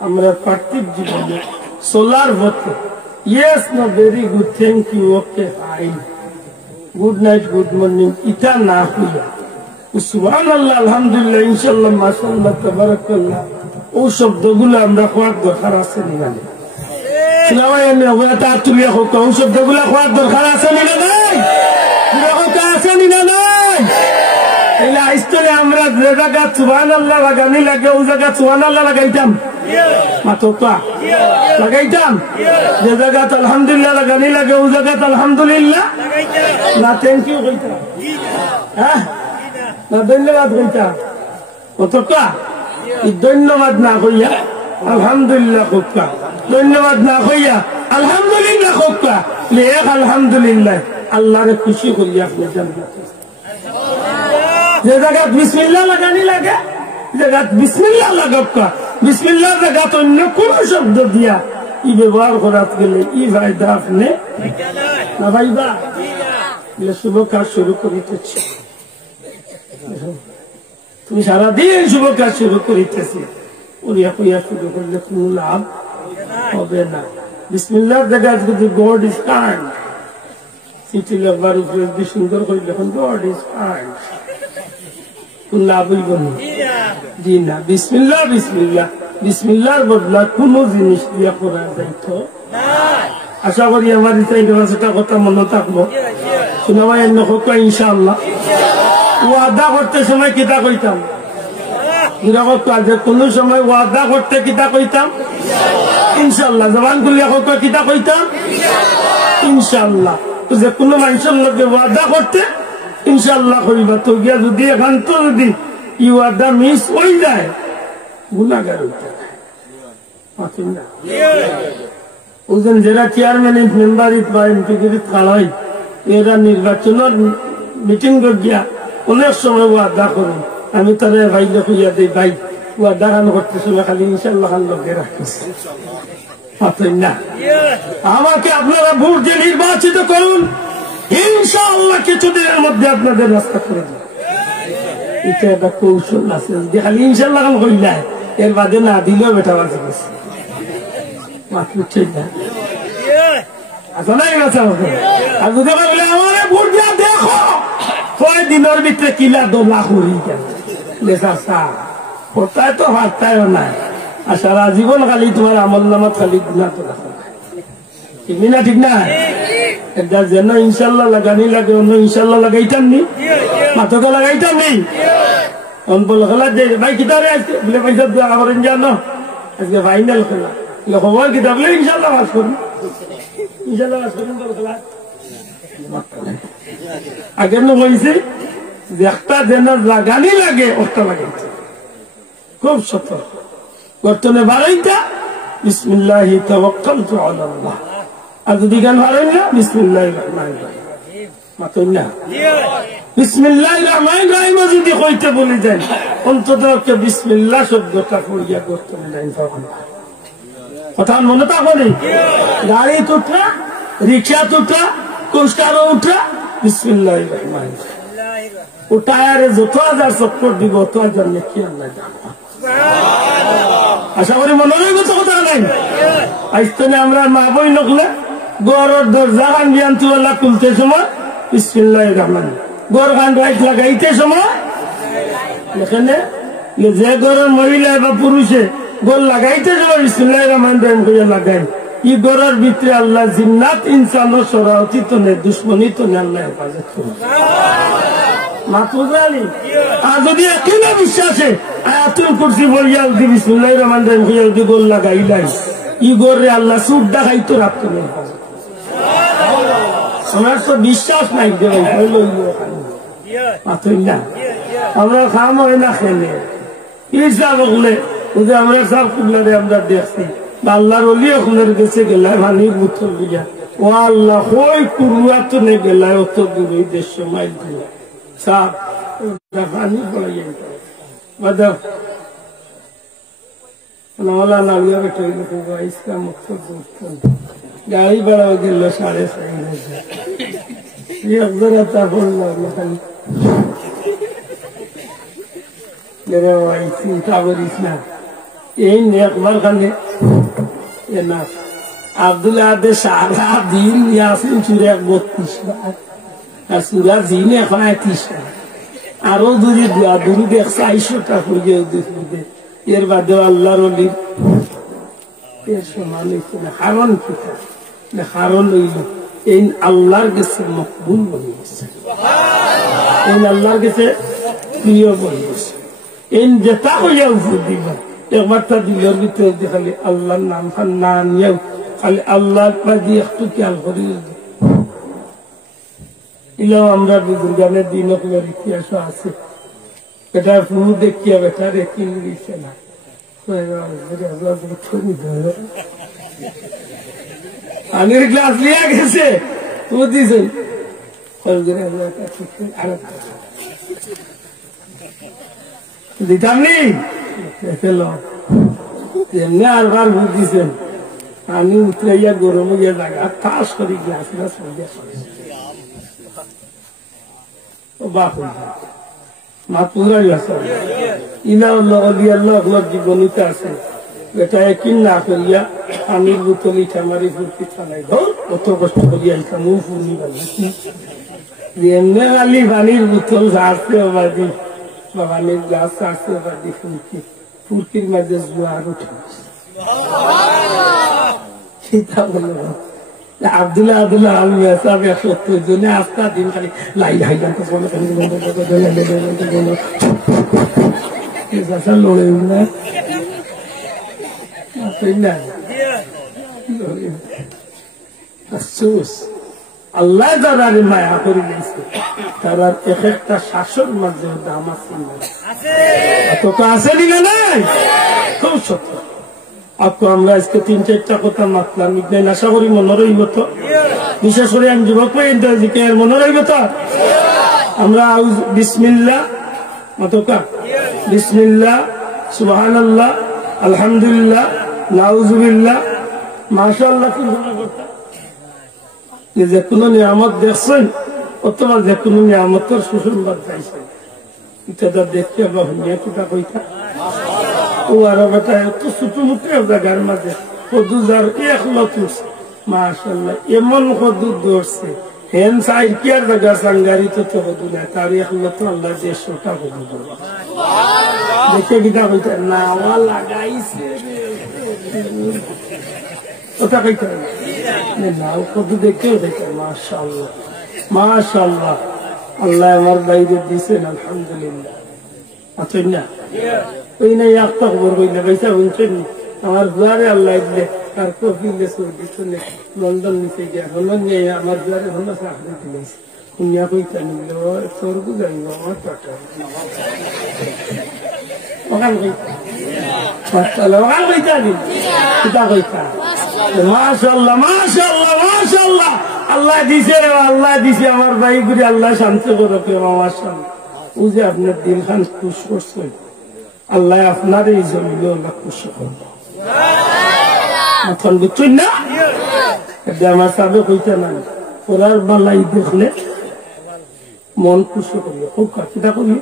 আমরা পার্থিব জীবনে সোলার হতে yes no very good, thank you, okay fine, good night, good morning, ইটা না হইয়া সুবহানাল্লাহ, আলহামদুলিল্লাহ, ইনশাআল্লাহ, মাশাআল্লাহ, তাবারাকাল্লাহ, ও শব্দগুলো আমরা খোয়ার দরকার আছে না? ও শব্দগুলো খোয়ার দরকার আছে না? নাই আছে না? নাই। আমরা যে জায়গা সুবহানাল্লাহ লাগানি লাগে ও জায়গা সুবহানাল্লাহ লাগাইতাম। মাতোকা লাগাইতাম যে জায়গাত আলহামদুলিল্লাহ লাগানি লাগে ও জায়গাত আলহামদুলিল্লাহ না থ্যাংক ইউ কইতাম হ্যাঁ না ধন্যবাদ কইতাম কতকা ধন্যবাদ না কইয়া আলহামদুলিল্লাহ কইতা ধন্যবাদ না কইয়া আলহামদুলিল্লাহ কইতা লেখ আলহামদুলিল্লাহ আল্লাহরে খুশি করিয়া আপনি জান্নাত যে জায়গাত বিসমিল্লাহ লাগানি লাগে জায়গাত বিসমিল্লাহ লাগাবকা বিসমিল্লাহ জায়গাত অন্য কোন শব্দ দিয়া ই ব্যবহার করাত গেলে ই ফায়দা আপনি না ভাইবা শুভ কাজ শুরু করিতেছি তুমি সারাদিন শুভ কাজ শুরু করিতেছি উড়িয়া কইয়া শুরু করলে কোন লাভ হবে না বিসমিল্লাহ জায়গাত যদি গড ইজ কাইন্ড চিঠি লেখবার উপরে সুন্দর করে দেখুন গড ইজ কাইন্ড লাভ হইব না জি না বিসমিল্লাহ বিসমিল্লাহ বিসমিল্লাহর বদলা কোন জিনিস দিয়া করা যাইতো আশা করি আমার একটা কথা মনে থাকবো শোনাবাই ইনশাআল্লাহ ওয়াদা করতে সময় কিতা কইতাম কোন সময় ওয়াদা করতে কিতা কইতাম ইনশাআল্লাহ জবান খুলিয়া কিতা কইতাম ইনশাআল্লাহ যে কোনো মানুষের লোকে ওয়াদা করতে ইনশাআল্লাহ করিবা তো গিয়া যদি এখান তো যদি ই ওয়াদা মিস হয়ে যায় গুনাহগার হইতে ওজন যারা চেয়ারম্যান মেম্বার বা এমপি খাড়াই এরা নির্বাচনের মিটিং গিয়া অনেক সময় ওয়াদা করেন আমি তারা ভাইলে কইয়া দিই ভাই ওয়াদা খান করতে সময় খালি ইনশাআল্লাহ খান লোকে রাখিস না আমাকে আপনারা ভোট দিয়ে নির্বাচিত করুন ইনশাআল্লাহ কিছুদিনের মধ্যে আপনাদের রাস্তা করে দেব এটা একটা কৌশল আছে যদি খালি ইনশাআল্লাহ খান কইলাই এর বাদে না দিলেও বেটা বাজে গেছে মাত্র ঠিক না আর যদি বললে আমার ভোট দিয়া দেখো কয় দিনের ভিতরে কিলা দোলা করি কেন লেখা চা কোথায় তো বার্তায় নাই আর সারা জীবন খালি তোমার আমল নামাত খালি গুণা তো দেখা ঠিক না ঠিক না এটা যেন ইনশাল্লাহ লাগানি লাগে অন্য ইনশাল্লাহ লাগাইতাম নি মাথা লাগাইতাম নি অম্পল খেলা যে ভাই কিতাবে আজকে বলে পয়সা দেওয়া করেন জানো আজকে ফাইনাল খেলা খবর কিতাব ইনশাল্লাহ বাস করুন ইনশাল্লাহ বাস করুন বল খেলা আগে বলছি একটা যেন লাগানি লাগে ওটা লাগাইছে খুব সতর্ক বর্তমানে বাড়াইটা বিসমিল্লাহি তাওয়াক্কালতু আলাল্লাহ আর যদি গান হারেন না বিসমিল্লাহির রহমানির রহিম মাতন না বিসমিল্লাহির রহমানির রহিম যদি কইতে বলে দেন অন্তত বিসমিল্লাহ শব্দটা পড়িয়া করতে লাইন পাবেন কথা মনে থাকবে গাড়ি তুটা রিক্সা তুটা কোস্টারও উঠা বিসমিল্লাহির রহমানির রহিম ও টায়ারে যত হাজার চক্কর দিব অত হাজার নেকি আল্লাহ জানে আশা করি মনে রইব কথা নাই আইস্তানে আমরা মা বই নকলে গড়ের দরজা খান বিয়ান্তুল্লাহ খুলতে সময় বিসমিল্লাহির রহমান গড় খান রাইট লাগাইতে সময় এখানে যে গড়ের মহিলা বা পুরুষে গড় লাগাইতে সময় বিসমিল্লাহির রহমান রহিম করে লাগাই ই গড়ের ভিতরে আল্লাহ জিন্নাত ইনসানও সরাহতি তো নেই দুশ্মনী তো নেই আল্লাহ হেফাজত করে মাতুজালি আর যদি এখনো বিশ্বাসে আয়াতুল কুরসি বলিয়া উঠি বিসমিল্লাহির রহমানির রহিম কইয়া উঠি গোল লাগাইলাই ই গোরে আল্লাহ সুদ দেখাইতো রাখতো না আমার তো বিশ্বাস নাই যে মাতুইলা আমরা খাম হয় না খেলে ইসা বলে ওদের আমরা সব কুল্লারে আমরা দেখছি আল্লাহর ওলি ওখানের গেছে গেলায় ভানির বুথর বুঝা ও আল্লাহ হই কুরুয়া তো নে গেলায় অত দূরে 150 মাইল দূরে साहब दफानी पड़े मतलब नौला नालिया के ट्रेन होगा इसका मकसद गाड़ी बड़ा गिल्लो 6:30 ये अफजल आता बोल रहा खाली मेरे भाई चिंता बरिसना यही ने अकबर खान ये ना अब्दुल्ला दे सारा दिन यासिन चुरे 32 बार আর সুরার জিনে খায় 30 আরো যদি দূর দেখছে 200টা হয়ে দেখবে এর বাদে আল্লাহর ওলির এর সমান না কারণ কি না কারণ হইল এই আল্লাহর কাছে মকবুল হয়ে গেছে এই আল্লাহর কাছে প্রিয় হয়ে গেছে এই যেটা হইয়া উপর দিবা একবার তার দিলের ভিতরে দিয়ে খালি আল্লাহর নাম না নিয়েও খালি আল্লাহর পা দিয়ে একটু খেয়াল করি এলাম আমরা বুজুর্গানের দিন আপনার ইতিহাস আছে এটা ফুল দেখিয়া বেটা রেখে দিচ্ছে না পানির গ্লাস নিয়ে গেছে বুঝছেন দিতাম নি এমনি আরবার বুঝছেন আমি উতরাইয়া গরম হইয়া জায়গা তাস করি গ্লাস গ্লাস বাপ মা পুরা ইনা আল্লাহ জীবনীতে আছে এটা একই না করিয়া পানির বোতল ইটা মারি ফুরকি চালাই ধর অত কষ্ট করিয়া ইটা মুখ ফুরি এমনি খালি পানির বোতল আসতে আবার দি বা পানির গ্লাস আসতে আবার দি ফুরকি ফুরকির মাঝে জোয়ার উঠে সেটা বলে আব্দুল্লাহ আলমিয়া সাহেব 70 জনে আস্তা দিন খালি লাই হাইলাম তো বলে লড়ে না আফসোস আল্লাহ যারা মায়া করে দিয়েছে তারা এক একটা শাসন মাঝে দাম আছে তো আছে দিলে নাই খুব সত্য আপনি আমরা আজকে 3-4টা কথা মাতলাম ইবনে আশা করি মনে রইব তো বিশেষ করে আমি যুবক মনে রইব তো আমরা বিসমিল্লাহ মতকা বিসমিল্লাহ সুবহানাল্লাহ আলহামদুলিল্লাহ নাউজুবিল্লাহ মাশাআল্লাহ যে কোনো নিয়ামত দেখছেন অথবা যে কোনো নিয়ামতের সুসংবাদ চাইছেন এটা দেখতে বা হুঁড়িয়া কিতা কইতা ও আর বেটা এত ছোট মুখে জায়গার মাঝে কদু যার এক লতুস মাশাআল্লাহ এমন কদু ধরছে হেন সাইড কি আর জায়গা সাঙ্গারি তো কদু না তার এক লতু আল্লাহ 150টা কদু ধরছে দেখে কিতা কইতা নাওয়া লাগাইছে ওটা কইতা নাও কদু দেখে মাশাআল্লাহ মাশাআল্লাহ আল্লাহ আমার বাইরে দিয়েছেন আলহামদুলিল্লাহ আছেন না ওই নাই একটা খবর কইলে পয়সা শুনছেন আমার দুয়ারে আল্লাহ দিলে তার কফিলে শুনে লন্ডন নিচে গিয়া হলো নিয়ে আমার দুয়ারে হলো চাকরি দিলেছে শুনিয়া কইতা নিল তোর বুঝাইব আমার টাকা ওখান কইতা ওখান কইতা দিন কিতা কইতা মাশাআল্লাহ মাশাআল্লাহ মাশাআল্লাহ আল্লাহ দিছে আমার ভাই গুরি আল্লাহ শান্তি করে মাশাআল্লাহ ও যে আপনার দিল খান খুশ করছে আল্লাহ আপনার এই জমিনে আল্লাহ খুশি করবো এখন বুঝছেন না এটা আমার সাবে কইতে না ওরার বালাই দেখলে মন খুশি করি খুব কাকিটা করি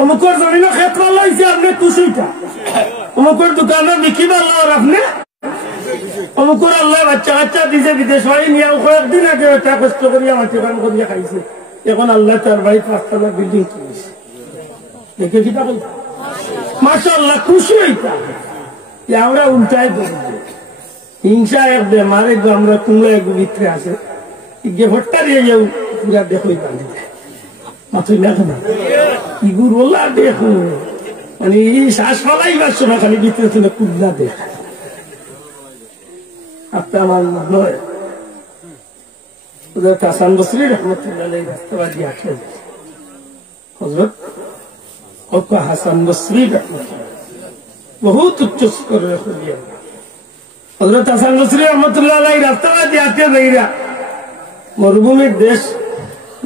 অমুকর জমিনে ক্ষেত্র লাইছে আপনি খুশিটা অমুকর দোকানে বিক্রি ভালো আর আপনি অমুকর আল্লাহ বাচ্চা কাচ্চা দিছে বিদেশ বাড়ি নিয়ে কয়েকদিন আগে এটা কষ্ট করিয়া মাটি কাম করিয়া খাইছে এখন আল্লাহ তার বাড়ি 5তলা বিল্ডিং তুলেছে দেখে কিটা বলতে মাশাআল্লাহ খুশি হইতা আমরা উল্টাই দেব হিংসা এক বেমারে আমরা কুমড়া এক ভিতরে আছে হট্টা দিয়ে যাও পুরা দেখই বাঁধি দেয় মাথুই না কেন ইগুর বললা দেখো মানে এই শ্বাস ফলাইবার সময় খালি ভিতরে ছিল কুমড়া দেখ আপনার আমার নয় ওদের হাসান বসরি রহমতুল্লাহ রাস্তাবাদী আছেন হযরত হাসান বসরি রহমতুল্লাহ বহুত উচ্চ স্তরে হযরত হাসান বসরি রহমতুল্লাহ রাস্তাবাদী আতে যাইরা মরুভূমির দেশ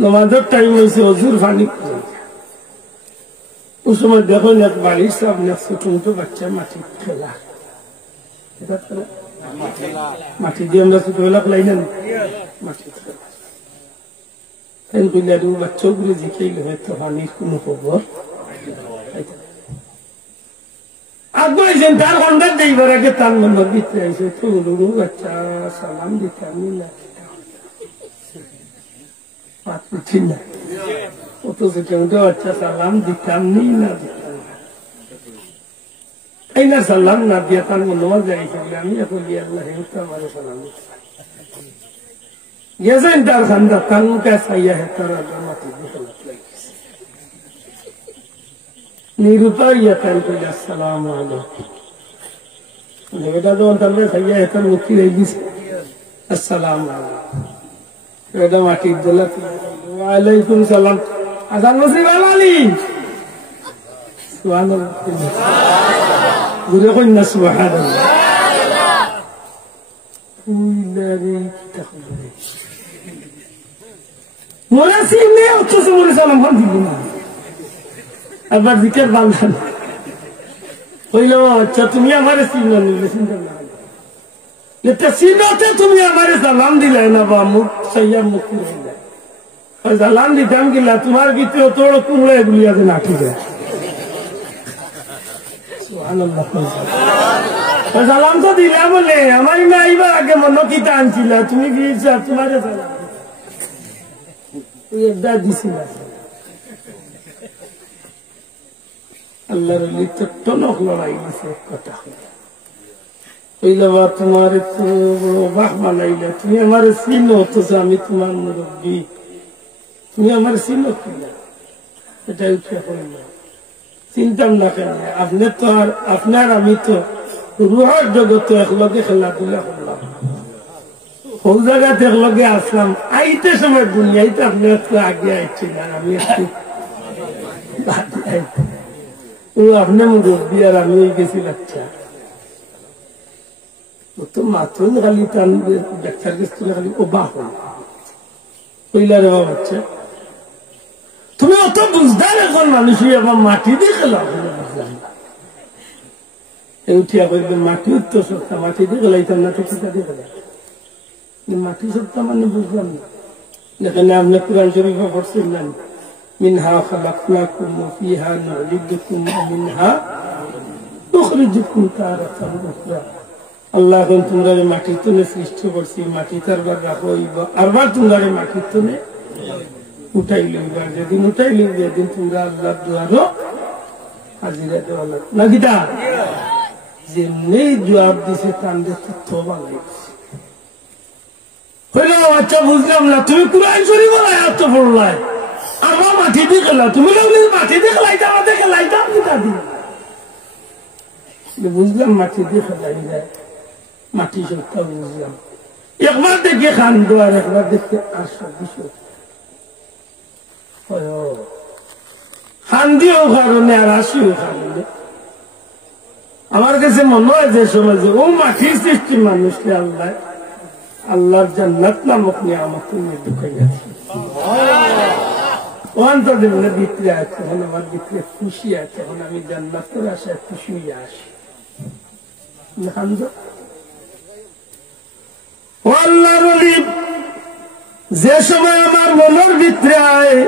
নামাজের টাইম হয়েছে অজুর পানি ওই সময় দেখো এক বাড়ির সামনে ছোট ছোট বাচ্চা মাটি খেলা মাটি দিয়ে আমরা ছোটবেলা খেলাই না মাটি খেলা বাচ্চাগুলো জিখাইলে হয়তো পানির কোনো খবর আগুয়েছেন তার ঘন্টার যাইবার আগে তার নম্বর দিতে আইসে তো বাচ্চা সালাম দিতে আমি না অথচ বাচ্চা সালাম দিতাম নি না দিতাম এই না সালাম না দিয়া তার মনোমান যাইছিল আমি এখন আল্লাহ আমার সালাম গেছেন তার খান্দা কানুকে চাইয়া হে তার মাটি নিরুপায় ইয়াতান কইলা আসসালামু আলাইকুম এটা যখন তাহলে খাইয়া এখান মুক্তি হয়ে গেছে আসসালামু আলাইকুম এটা মাটির দোলা ওয়ালাইকুম সালাম আজান মুসলিম আলালি সুবহানাল্লাহ ঘুরে কই না সুবহানাল্লাহ মোরা সিনে অথচ মোরে সালাম খান দিব না আবার জিকের বাংলা হইল আচ্ছা তুমি আমার চিন্তা নিলে চিন্তা না এটা চিন্তাতে তুমি আমার সালাম দিলে না বা মুখ সাইয়ার মুখ দিলে সালাম দিতাম কিনা তোমার ভিতরে তোর কুমড়ে এগুলি আছে না ঠিক আছে সালাম তো দিলে বলে আমার না এইবার আগে মনে কিতা আনছিল তুমি কি তোমার সালাম দিছিল আল্লাহর টনক লড়াই গেছে কথা হইলে বা তোমার তো বাহ বানাইলে তুমি আমার চিনো অথচ আমি তোমার মুরব্বী তুমি আমার চিনো কিনা এটা উঠে হইল চিন্তাম না কেন আপনি তো আর আপনার আমি তো রুহার জগতে একলগে খেলাধুলা করলাম সব জায়গাতে একলগে আসলাম আইতে সময় দুনিয়াইতে আপনি একটু আগে আইছিলেন আমি একটু ও আপনি মুরব্বী আর আমি গেছি বাচ্চা ও তো মাত্র খালি টান ডাক্তার গেছিল খালি ও বাহ কইলা রে বাচ্চা তুমি অত বুঝদার এখন মানুষই আবার মাটি দিয়ে খেলাম উঠিয়া কইবেন মাটি উত্তর সত্তা মাটি দিয়ে গেলাইতাম না তো কিতা দিয়ে গেলাম মাটি সত্তা মানে বুঝলাম না যেখানে আপনি কোরআন শরীফে পড়ছেন না মিনহা খালাকনাকুম ওয়া ফিহা নু'ইদুকুম ওয়া মিনহা নুখরিজুকুম তারাতান উখরা আল্লাহ কোন তোমরা মাটির তলে সৃষ্টি করছি মাটি তারবার রাখো আরবার তোমরা মাটির তলে উঠাই লইবার যেদিন উঠাই লইবে যেদিন তোমরা আল্লাহর দুয়ারও হাজিরা দেওয়া লাগবে না গীতা যেমনি জবাব দিছে তান্ডে তওবা লাগছে হইলো আচ্ছা বুঝলাম না তুমি কুরআন শরীফ আয়াত পড়লাই আমরা মাটি দিয়ে গেলাম তুমি মাটি দিয়ে খেলাইতে আমাদের খেলাইতাম গীতা দিয়ে বুঝলাম মাটি দিয়ে খেলাই যায় মাটি সত্তা বুঝলাম একবার দেখে খান্দ আর একবার দেখে আসো বিষয় খান্দিও কারণে আর আসিও কারণে আমার কাছে মনে হয় যে সমাজে ও মাটির সৃষ্টি মানুষকে আল্লাহ আল্লাহর জান্নাত নামক নিয়ামত ঢুকে গেছে অন্তদের বলে ভিতরে আছে এখন আমার ভিতরে খুশি আছে এখন আমি জান্নাতের আশায় খুশি হয়ে আসি আল্লাহর ওলি যে সময় আমার মনের ভিতরে আয়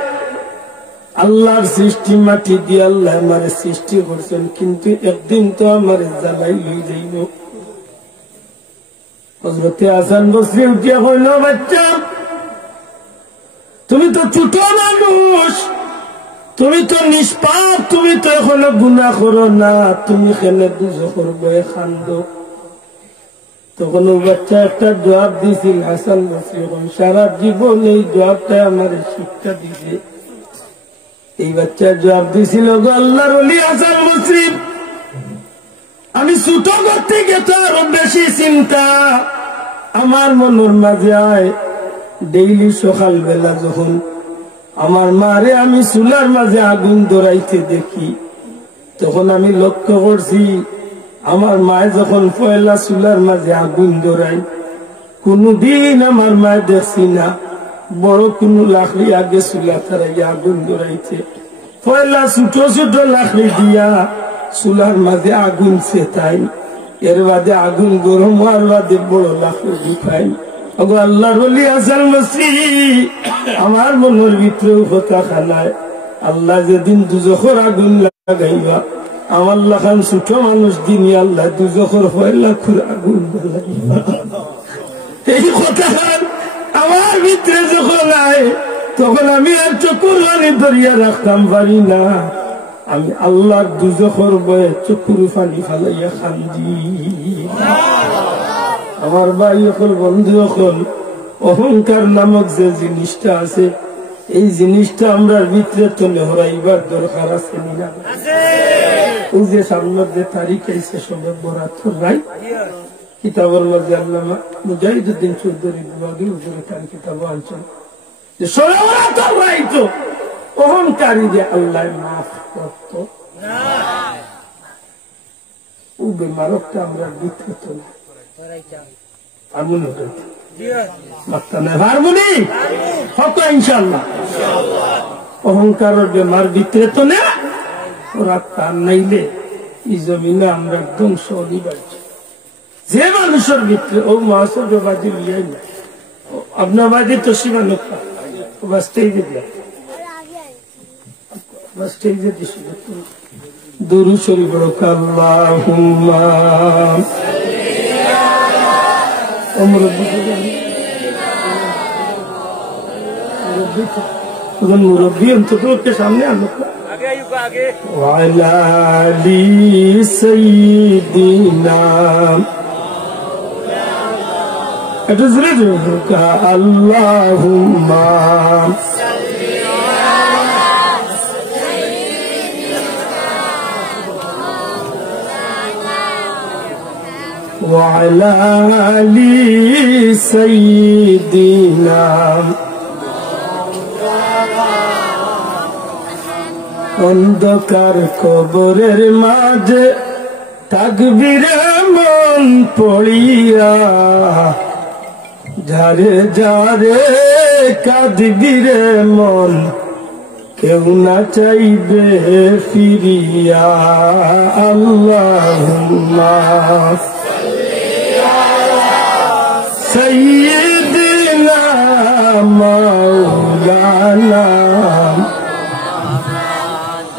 আল্লাহর সৃষ্টি মাটি দিয়ে আল্লাহ আমার সৃষ্টি করছেন কিন্তু একদিন তো আমার জ্বালাই হয়ে যাইব হযরতে হাসান বসরি উঠিয়া কইল বাচ্চা তুমি তো ছোট মানুষ তুমি তো নিষ্পাপ তুমি তো এখনো গুনাহ করো না তুমি খেলে দুজখের বয়ে খান্দো তখন ও বাচ্চা একটা জবাব দিছিল হাসান বসরি সারা জীবন এই জবাবটা আমার শিক্ষা দিছে এই বাচ্চার জবাব দিছিল গো আল্লাহর ওলি হাসান বসরি আমি ছোট করতে গেতে আরো বেশি চিন্তা আমার মনের মাঝে আয় ডেইলি সকাল বেলা যখন আমার মারে আমি চুলার মাঝে আগুন ধরাইতে দেখি তখন আমি লক্ষ্য করছি আমার মায় যখন পয়লা চুলার মাঝে আগুন ধরাই কোনদিন আমার মায় দেখছি না বড় কোনো লাকড়ি আগে চুলা তারাই আগুন ধরাইতে পয়লা ছোট ছোট লাকড়ি দিয়া চুলার মাঝে আগুন সেতাই এর বাদে আগুন গরম হওয়ার বাদে বড় লাকড়ি ঢুকাই আল্লাহর ওলি হাসান বসরি আমার মনের ভিতরেও কথা খানায় আল্লাহ যেদিন দুজখের আগুন লাগাইবা আমার লাখান ছোট মানুষ দিনই আল্লাহ দুজখের পয়লা খুর আগুন লাগাইবা এই কথা আমার ভিতরে যখন আয় তখন আমি আর চকুর পানি ধরিয়া রাখতাম পারি না আমি আল্লাহর দুজখের বয়ে চকুর পানি ফালাইয়া কান্দি আমার ভাই এখন বন্ধু এখন অহংকার নামক যে জিনিসটা আছে এই জিনিসটা আমরা ভিতরে তুলে হরাইবার দরকার আছে না? ওই যে সামনের যে তারিখ আইছে সবে বরাতর রাই কিতাবের মধ্যে আল্লামা মুজাহিদুদ্দিন চৌধুরী বিভাগীয় হুজুরে তার কিতাব আনছেন যে সবে বরাতর রাই তো অহংকারী যে আল্লাহ মাফ করত ও বেমারকটা আমরা ভিতরে তুলে আমুন অহংকারের বেমার ভিতরে তো না ওরা তার নাইলে এই জমিনে আমরা ধ্বংস অনিবার্য যে মানুষের ভিতরে ও মহাসবাদী লিয়াই না আপনার বাদী তো সীমানো স্টেজে স্টেজে দুরু শরীফ আল্লাহুম্মা मुरब्बी हम तो के सामने वाली सईदीना अल्लाहुम्मा وعلى آل سيدنا অন্ধকার কবরের মাঝে তাকবীরে মন পড়িয়া ঝারে ঝারে কাঁদবিরে মন কেউ না চাইবে ফিরিয়া আল্লাহুম্মা سيدنا مولانا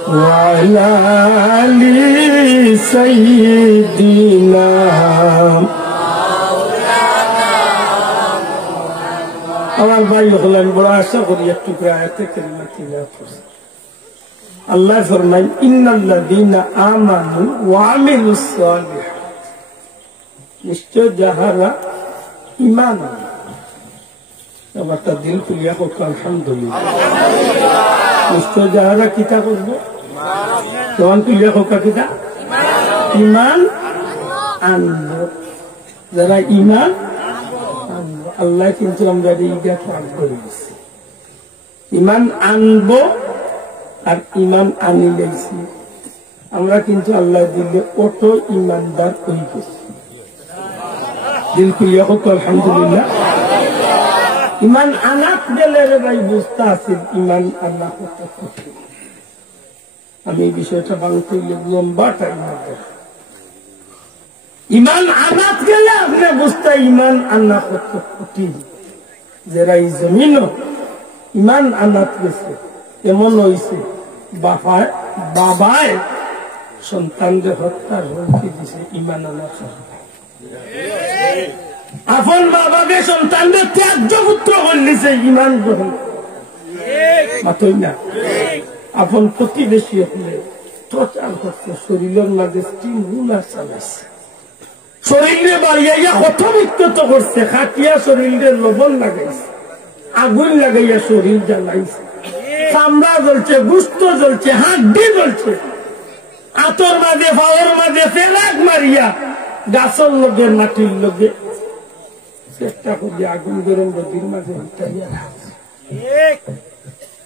وعلى آل سيدنا আমার ভাই হলেন বড় আশা করি একটু আয়াতে কারিমা তিলাওয়াত করছেন আল্লাহ ফরমায় ইন্নাল্লাযীনা আমানু ওয়া আমিলুস সালিহাত নিশ্চয় যাহারা ইমান আমারটা দিল খুলিয়া হোক আলহামদুলিল্লাহ নিশ্চয় যাহারা কিতা করবো তখন খুলিয়া হোক কিতা ইমান আনবো যারা ইমান আনবো আল্লাহ কিন্তু আমরা এইটা কাজ করে দিচ্ছি ইমান আনবো আর ইমান আনি গেছি আমরা কিন্তু আল্লাহ দিলে অটো ইমানদার হয়ে গেছি দিল খুলিয়া হোক আলহামদুলিল্লাহ ইমান আনাত গেলে রে ভাই বুঝতে আছে ইমান আল্লাহ আমি এই বিষয়টা বাংলাতে লম্বা টাইম হবে ইমান আনাত গেলে আপনি বুঝতে ইমান আল্লাহ কত কঠিন যারা এই জমিন ইমান আনাত গেছে এমন হয়েছে বাবায় সন্তানদের হত্যার হুমকি দিছে ইমান আনাত আপন বাবাকে সন্তানদের ত্যায্য পুত্র করলিছে ইমান গ্রহণ মাতই না আপন প্রতিবেশী হলে প্রচার করছে শরীরের মাঝে স্টিম রুলার চালাইছে শরীরে বাড়িয়া কত বিক্ষত করছে খাটিয়া শরীরের লবণ লাগাইছে আগুন লাগাইয়া শরীর জ্বালাইছে চামড়া জ্বলছে গুস্ত জ্বলছে হাড্ডি জ্বলছে আতর মাঝে পাওয়ার মাঝে ফেলাক মারিয়া গাছের লগে মাটির লগে চেষ্টা করি আগুন গরম নদীর মাঝে উঠাইয়া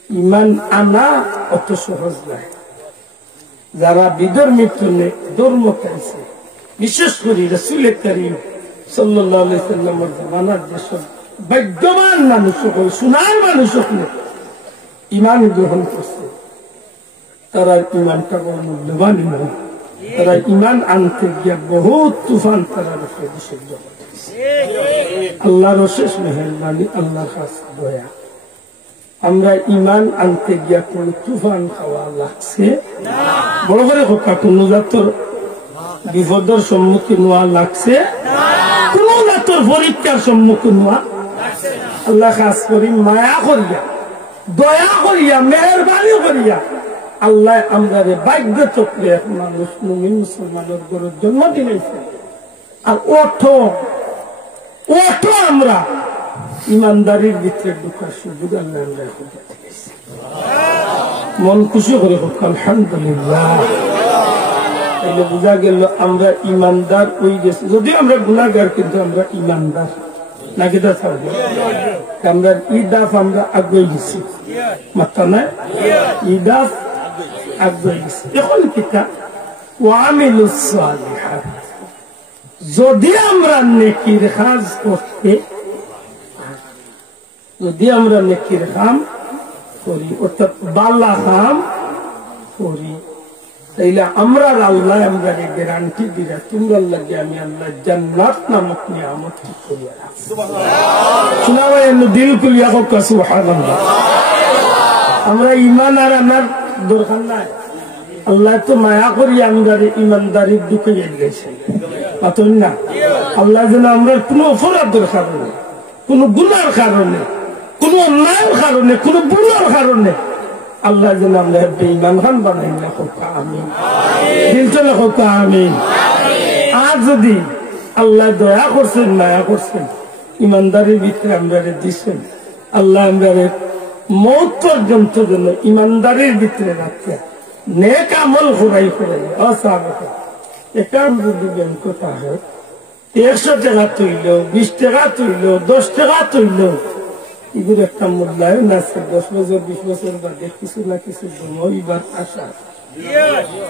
ইমান আনা অত সহজ নয় যারা বিধর্মীর জন্য ধর্ম খাইছে বিশেষ করে রাসূল কারীম সাল্লাল্লাহু আলাইহি সাল্লামের জামানার যেসব ভাগ্যবান মানুষ হল সোনার মানুষ হল ইমান গ্রহণ করছে তারা ইমানটা বড় মূল্যবান ইমান তারা ইমান আনতে গিয়া বহুত তুফান তারা রূপে নিষিদ্ধ আল্লাহর অশেষ মেহেরবানি আল্লাহর খাস দয়া আমরা ইমান আনতে গিয়া কোন তুফান খাওয়া লাগছে বড় করে কথা কোন জাতর বিপদের সম্মুখীন হওয়া লাগছে কোন জাতর পরীক্ষার সম্মুখীন হওয়া আল্লাহ খাস করি মায়া করিয়া দয়া করিয়া মেহেরবানি করিয়া আল্লাহ আমরা ভাগ্য চক্রে এক মানুষ মুমিন মুসলমানের ঘরের জন্ম দিয়েছে আর ওঠো আমরা ইমানদারির ভিতরে ঢুকার সুযোগ আল্লাহ মন খুশি করে হোক আলহামদুলিল্লাহ। তাইলে বোঝা গেল আমরা ইমানদার হয়ে গেছি, যদিও আমরা গুনাহগার কিন্তু আমরা ইমানদার নাকি তা থাকবো। আমরা ইদাফ আমরা আগে গেছি মাত্রা না, ইদাফ আগে গেছি। এখন কিতা ওয়ামিলুস সালিহাত, যদি আমরা নেকির কাজ করতে, যদি আমরা নেকির কাম করি অর্থাৎ বালা কাম করি, তাইলে আমরা আল্লাহ আমরা গ্যারান্টি দিরা তোমরা লাগে আমি আল্লাহ জান্নাত নামক নিয়ামত ঠিক করিয়া রাখছি। শোনা ভাই দিল কুলিয়া হোক সুবহানাল্লাহ। আমরা ইমান আর আমার দরকার নাই, আল্লাহ তো মায়া করি আমরা ইমানদারির দিকে গেছে পাতন না। আল্লাহ যেন আমরা কোনো অপরাধের কারণে, কোনো গুনার কারণে, কোনো অন্যায়ের কারণে, কোনো ভুলের কারণে আল্লাহ যেন আমরা বেঈমান খান বানাই না। আমিন, দিল চলে হোক আমিন। আর যদি আল্লাহ দয়া করছেন, মায়া করছেন, ইমানদারির ভিতরে আমরা দিচ্ছেন, আল্লাহ আমরা মৌত পর্যন্ত যেন ইমানদারির ভিতরে রাখছে, নেক আমল ঘুরাই করে এটা যদি ব্যাংক হয় 100 টাকা তুইল, 20 টাকা তুইল, 10 টাকা তুইল, এগুলো একটা মূল্যায়ন আছে। 10 বছর 20 বছর বাদে কিছু না কিছু জমইবার আশা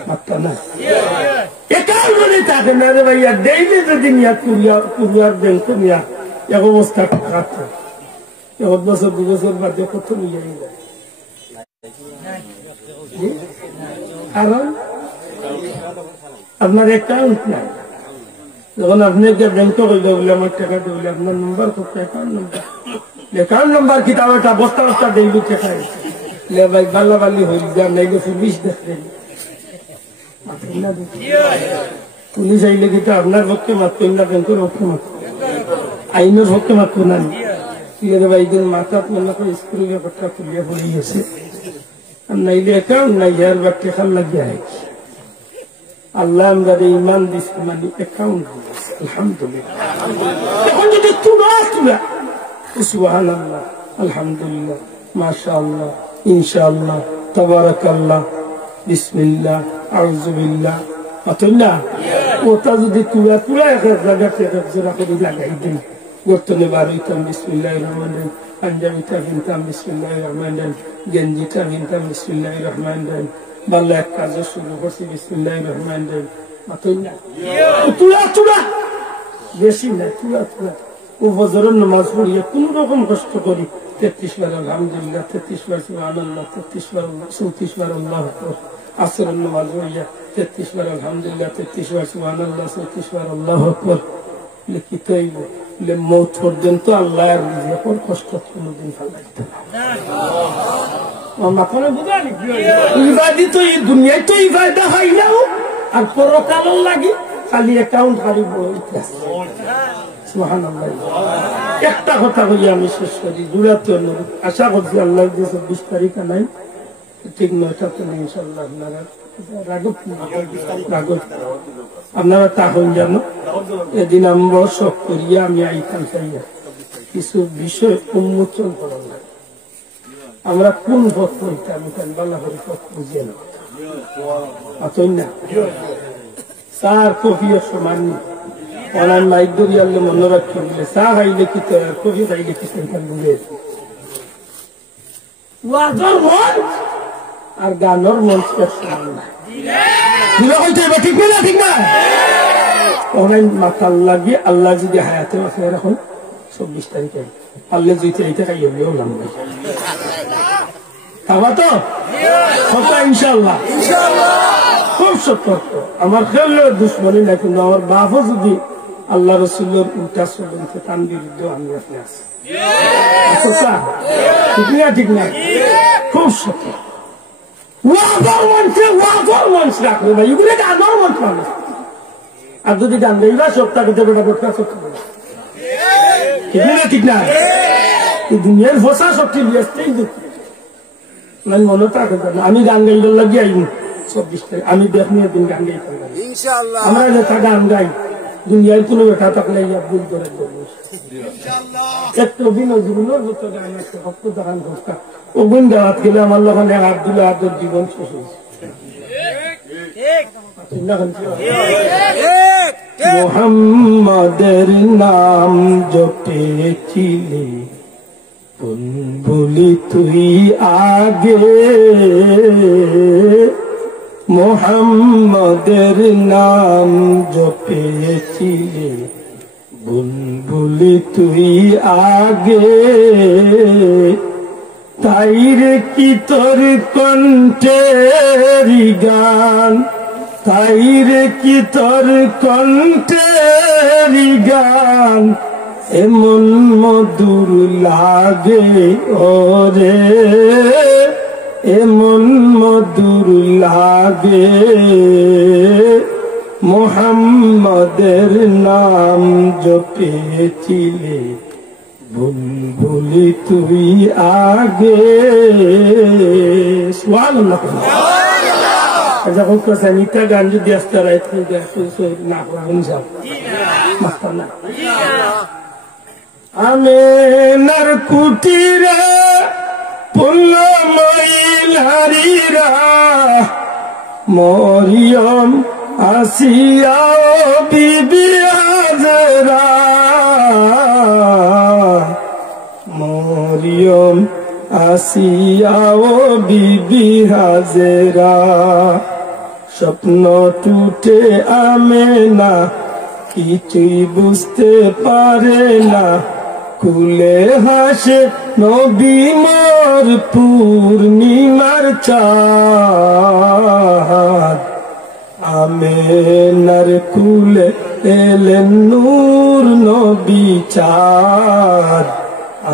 মাত্রা না। এটাও মনে থাকে না রে ভাইয়া, ডেইলি যদি নিয়া কুরিয়ার ব্যাংক নিয়া এক অবস্থা খাচ্ছে, 1 বছর 2 বছর বাদে কত নিয়ে যায়। কারণ আপনার অ্যাকাউন্ট নাই। যখন আপনি ব্যাংকে বলবে বলে আমার টাকা দেবলে আপনার নম্বর করতে অ্যাকাউন্ট নম্বর কিতাব একটা বস্তা বস্তা দেইল টাকা ভাই বাল্লা বাল্লি হইল যা নাইলে পুলিশ দেখবেন। পুলিশ আইলে কিন্তু আপনার পক্ষে মাত্র না, ব্যাংকের পক্ষে মাত্র, আইনের পক্ষে মাত্র না। ঠিক আছে ভাই, দিন মাথা মনে করে স্কুলের ব্যাপারটা খুলিয়া পড়ে গেছে, নাইলে অ্যাকাউন্ট নাই আর বা টেকার লাগিয়ে আইছি। আল্লাহ আমরা ইমান দিচ্ছি মানে অ্যাকাউন্ট আলহামদুলিল্লাহ। এখন যদি তুলা তুলা সুবহানাল্লাহ, আলহামদুলিল্লাহ, মাশাআল্লাহ, ইনশাআল্লাহ, তাবারাকাল্লাহ, বিসমিল্লাহ, আউযু বিল্লাহ, অতনা ওটা যদি তুলা তুলা এক জায়গাতে এক জোড়া করে লাগাই দিন, গর্তনে বার হইতাম বিসমিল্লাহির রহমানির রহিম, পাঞ্জাবিটা কিনতাম বিসমিল্লাহির রহমানির রহিম, গেঞ্জিটা কিনতাম বিসমিল্লাহির রহমানির রহিম, বাল্লা এক কাজ শুরু করছি বিসমিল্লাহির রহমানির রহিম, অতনা তুলা তুলা বেশি না, তুলা তুলা। ও ফজরের নামাজ পড়িয়ে কোন রকম কষ্ট করি 33 বার আলহামদুলিল্লাহ, 33 বার সুবহানাল্লাহ, 33 বার 34 বার আল্লাহু আকবার। আসরের নামাজ পড়িয়ে 33 বার আলহামদুলিল্লাহ, 33 বার সুবহানাল্লাহ, 34 বার আল্লাহু আকবার। লিখিত হইব মৌত পর্যন্ত আল্লাহর রিজিকের কষ্ট কোনদিন ফেলাইতে না। মাথায় বুঝানি ইবাদি তো এই দুনিয়ায় তো ইবাদা হয় না, আর পরকালের লাগি খালি অ্যাকাউন্ট হারিব। সুবহানাল্লাহ। একটা কথা বলি আমি শেষ করি, জুড়াতে অনুরোধ, আশা করছি আল্লাহ 24 তারিখ নাই ঠিক 9টাতে ইনশাআল্লাহ আপনারা আপনারা তা হন জানো। এদিন আমরা শখ করিয়া আমি আইতাম চাইয়া কিছু বিষয় উন্মোচন করার লাগে। আমরা কোন পথ হইতাম বাল্লা করে পথ বুঝিয়ে না, অতই না সার কফিও সমান অনান মাইক দরিয়ালে মনে রাখতে বলে চা খাইলে কি কফি খাইলে কি বুঝে। ওয়াজর মঞ্চ আর গানের মঞ্চ সমান না, ঠিক না ঠিক না। অনাই মাতাল লাগিয়ে আল্লাহ যদি হায়াতে আছে এখন 24 তারিখে আল্লাহ যদি চাইতে খাইয়ে বললাম ভাই খাবা তো সত্য ইনশাল্লাহ, খুব সতর্ক। আমার খেললে দুশ্মনী না, কিন্তু আমার বাপও যদি আল্লাহ রসুল্লোর উল্টা চলতে তার বিরুদ্ধে আমি আপনি আছি। ঠিক না ঠিক না, খুব সতর্ক। রাখবো ভাই, এগুলো গানের মঞ্চ মানুষ। আর যদি গান দেবা সপ্তাহে দেবে না ঠিক না ঠিক না, এই দুনিয়ার ভোসা শক্তি মনে থাকে না। আমি গান গাইবার লাগিয়ে আইন 24 তারিখ, আমি দেখ নিয়ে দিন গান গাইতে আমরা যেটা গান গাই দুনিয়ায় কোনো বেটা থাকলে ইয়া ভুল করে দেবো একটা নজরুলের মতো গান আছে ভক্ত দেখান ঘোষকা ওগুন দেওয়াত গেলে আমার লোকানে আব্দুল্লাহ আব্দুল জীবন শেষ হয়েছে মোহাম্মদের নাম জপেছিলে বলি তুই আগে মোহাম্মদের নাম জপেছিলে বুলবুলি তুই আগে তাই রে কি তোর কণ্ঠের গান তাই রে কি তোর কণ্ঠের গান এমন মধুর লাগে ওরে এমন মধুর লাগে মোহাম্মদের নাম জপেছিলে বুলবুলি তুই আগে সুবহানাল্লাহ যখন নিতা গান যদি আসতে না আমেনার কুটিরা পুল্লময়ীরা মরিয়ম আসিয়া বিবি হাজরা মরিয়ম আসিয়া বিবি হাজরা স্বপ্ন টুটে আমেনা কিছুই বুঝতে পারে না কুলে হাসে নবী মোর পূর্ণিমার চাঁদ আমেনার কুলে এলেন নূর নবী চাঁদ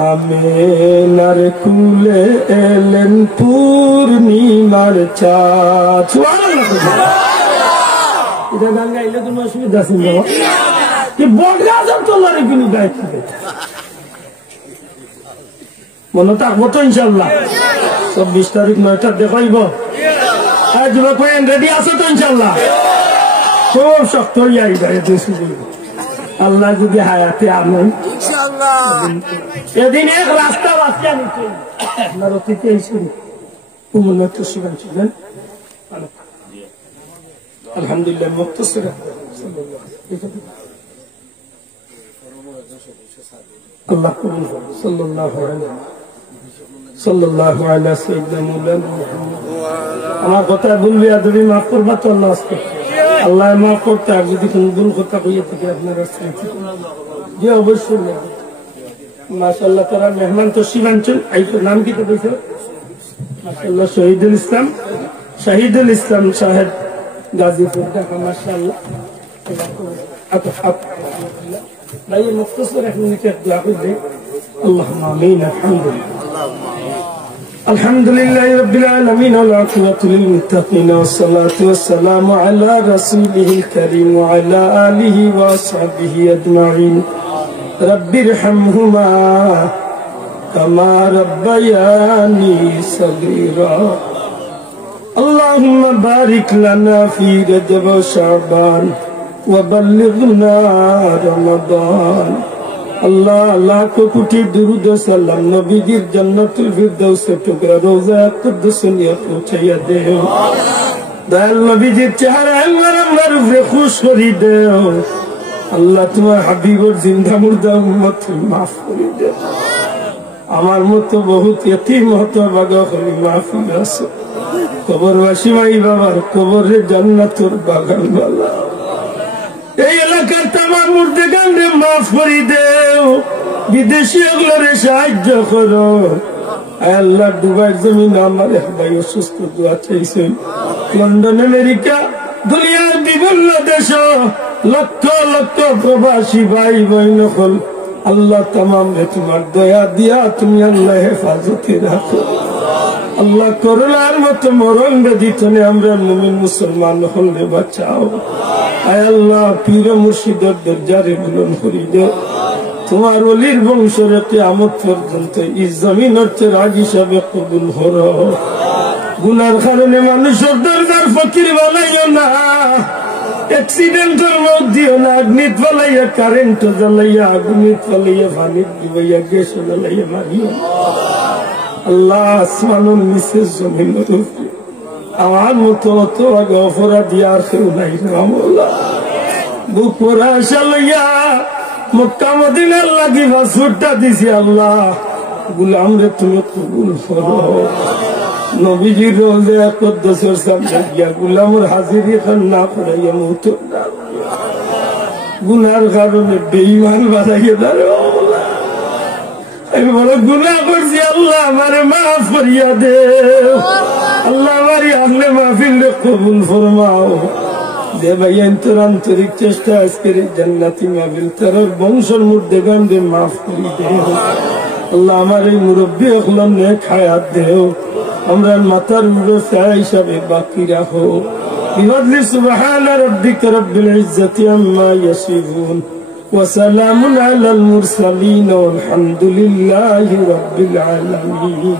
আমেনার কুলে এলেন পূর্ণিমার চাঁদ এটা গান গাইলে কোনো অসুবিধা আছে না কি বড়গাজন তোলারে কিন্তু দায়িত্ব মনে থাকবো তো ইনশাল্লাহ 24 তারিখ 9টা দেখাইব আর যুবক রেডি আছে তো ইনশাল্লাহ খুব শক্ত আল্লাহ যদি হায়াতে আনেন এদিন এক রাস্তা বাচ্চা নিতে আপনার অতীতে এসেছিলেন উন্নত শিবান ছিলেন আলহামদুলিল্লাহ মুক্ত ছিলেন আল্লাহ কবুল করুন সাল্লাল্লাহু আলা সাইয়্যিদিনা মাওলানা মুহাম্মদ আমার কথা বলবি আদবি মাফ করবা তো আল্লাহ আল্লাহ মাফ করতে আর যদি কোন ভুল কথা কইয়া থেকে আপনারা জি অবশ্যই মাশাআল্লাহ তারা মেহমান তো শিবাঞ্চল আইতো নাম কি তো কইছো মাশাআল্লাহ শহীদুল ইসলাম সাহেব গাজীপুর ঢাকা মাশাআল্লাহ ভাই মুখতসর এক মিনিটের দোয়া করবে আল্লাহুম্মা আমিন الحمد لله رب العالمين والعاقبة للمتقين والصلاة والسلام على رسوله الكريم وعلى آله وأصحابه أجمعين رب ارحمهما كما ربياني صغيرا اللهم بارك لنا في رجب وشعبان وبلغنا رمضان আল্লাহ লাখো কোটি দুরূদ ও সালাম নবীজির জান্নাতুল ফিরদাউসে টুকরা রওজা কুদ্দুসে নিয়ে পৌঁছাইয়া দেও দয়াল নবীজির চেহারা আমার উপরে খুশ করি দেও আল্লাহ তোমার হাবিবের জিন্দা মুর্দা উম্মত মাফ করে দেও আমার মতো বহুত ইতিম হতভাগা হলি মাহফিল আছে কবরবাসী মাই বাবার কবরে জান্নাতুর বাগান বালা এই এলাকার তামাম মুর্দেগানরে মাফ করে দেও বিদেশি ওগুলোরে সাহায্য করো আল্লাহ দুবাইয়ের জমিন আমার এক ভাই অসুস্থ দোয়া চাইছে লন্ডন আমেরিকা দুনিয়ার বিভিন্ন দেশ লক্ষ লক্ষ প্রবাসী ভাই বোন হল আল্লাহ তামাম রে তোমার দয়া দিয়া তুমি আল্লাহ হেফাজতে রাখো আল্লাহ করোনার মতো মরণ ব্যাধিতনে আমরা মুমিন মুসলমান হলে বাঁচাও আয় আল্লাহ পীর মুর্শিদের দরজারে বুলন্দ করি দাও তোমার ওলির বংশরে কিয়ামত পর্যন্ত এই জমিন হচ্ছে রাজ হিসাবে কবুল করো গুনার কারণে মানুষের দরজার ফকির বানাইও না অ্যাক্সিডেন্টের মধ্যে না অগ্নিত ফলাইয়া কারেন্ট জ্বালাইয়া আগুনিত ফলাইয়া পানিত ডুবাইয়া গ্যাস জ্বালাইয়া মারিও আল্লাহ আসমানের নিচে জমিনের উপরে আমার মতো অত আগে অপরাধী আর কেউ নাই রামলা বুক পরা আশা লইয়া মক্কা মদিনার লাগি বাসুরটা দিছি আল্লাহ গুলাম রে তুমি কবুল করো নবীজির রোজে কদ্দসের সামনে গিয়া গুলামর হাজিরি খান না করাইয়া মুহূর্ত গুনার কারণে বেঈমান বানাইয়া দাঁড়ো আমি বড় গুনাহ করছি আল্লাহ আমারে মাফ করিয়া দে আল্লাহ আমারে আহলে মাহফিল কবুল ফরমাও দে ভাই তোর আন্তরিক চেষ্টা আজকের জান্নাতি মাহফিল তোর বংশের মধ্যে গান্ধে মাফ করি দে আল্লাহ আমার এই মুরব্বী হলাম নেক হায়াত দেও আমরা মাথার উপরে হিসাবে বাকি রাখো বিফadli সুবহান রাব্বিকা রাব্বিল ইজ্জাতি আম্মা ইয়াসিফুন ওয়া সালামুন আলাল মুরসালিন ওয়াল হামদুলিল্লাহি রাব্বিল আলামিন।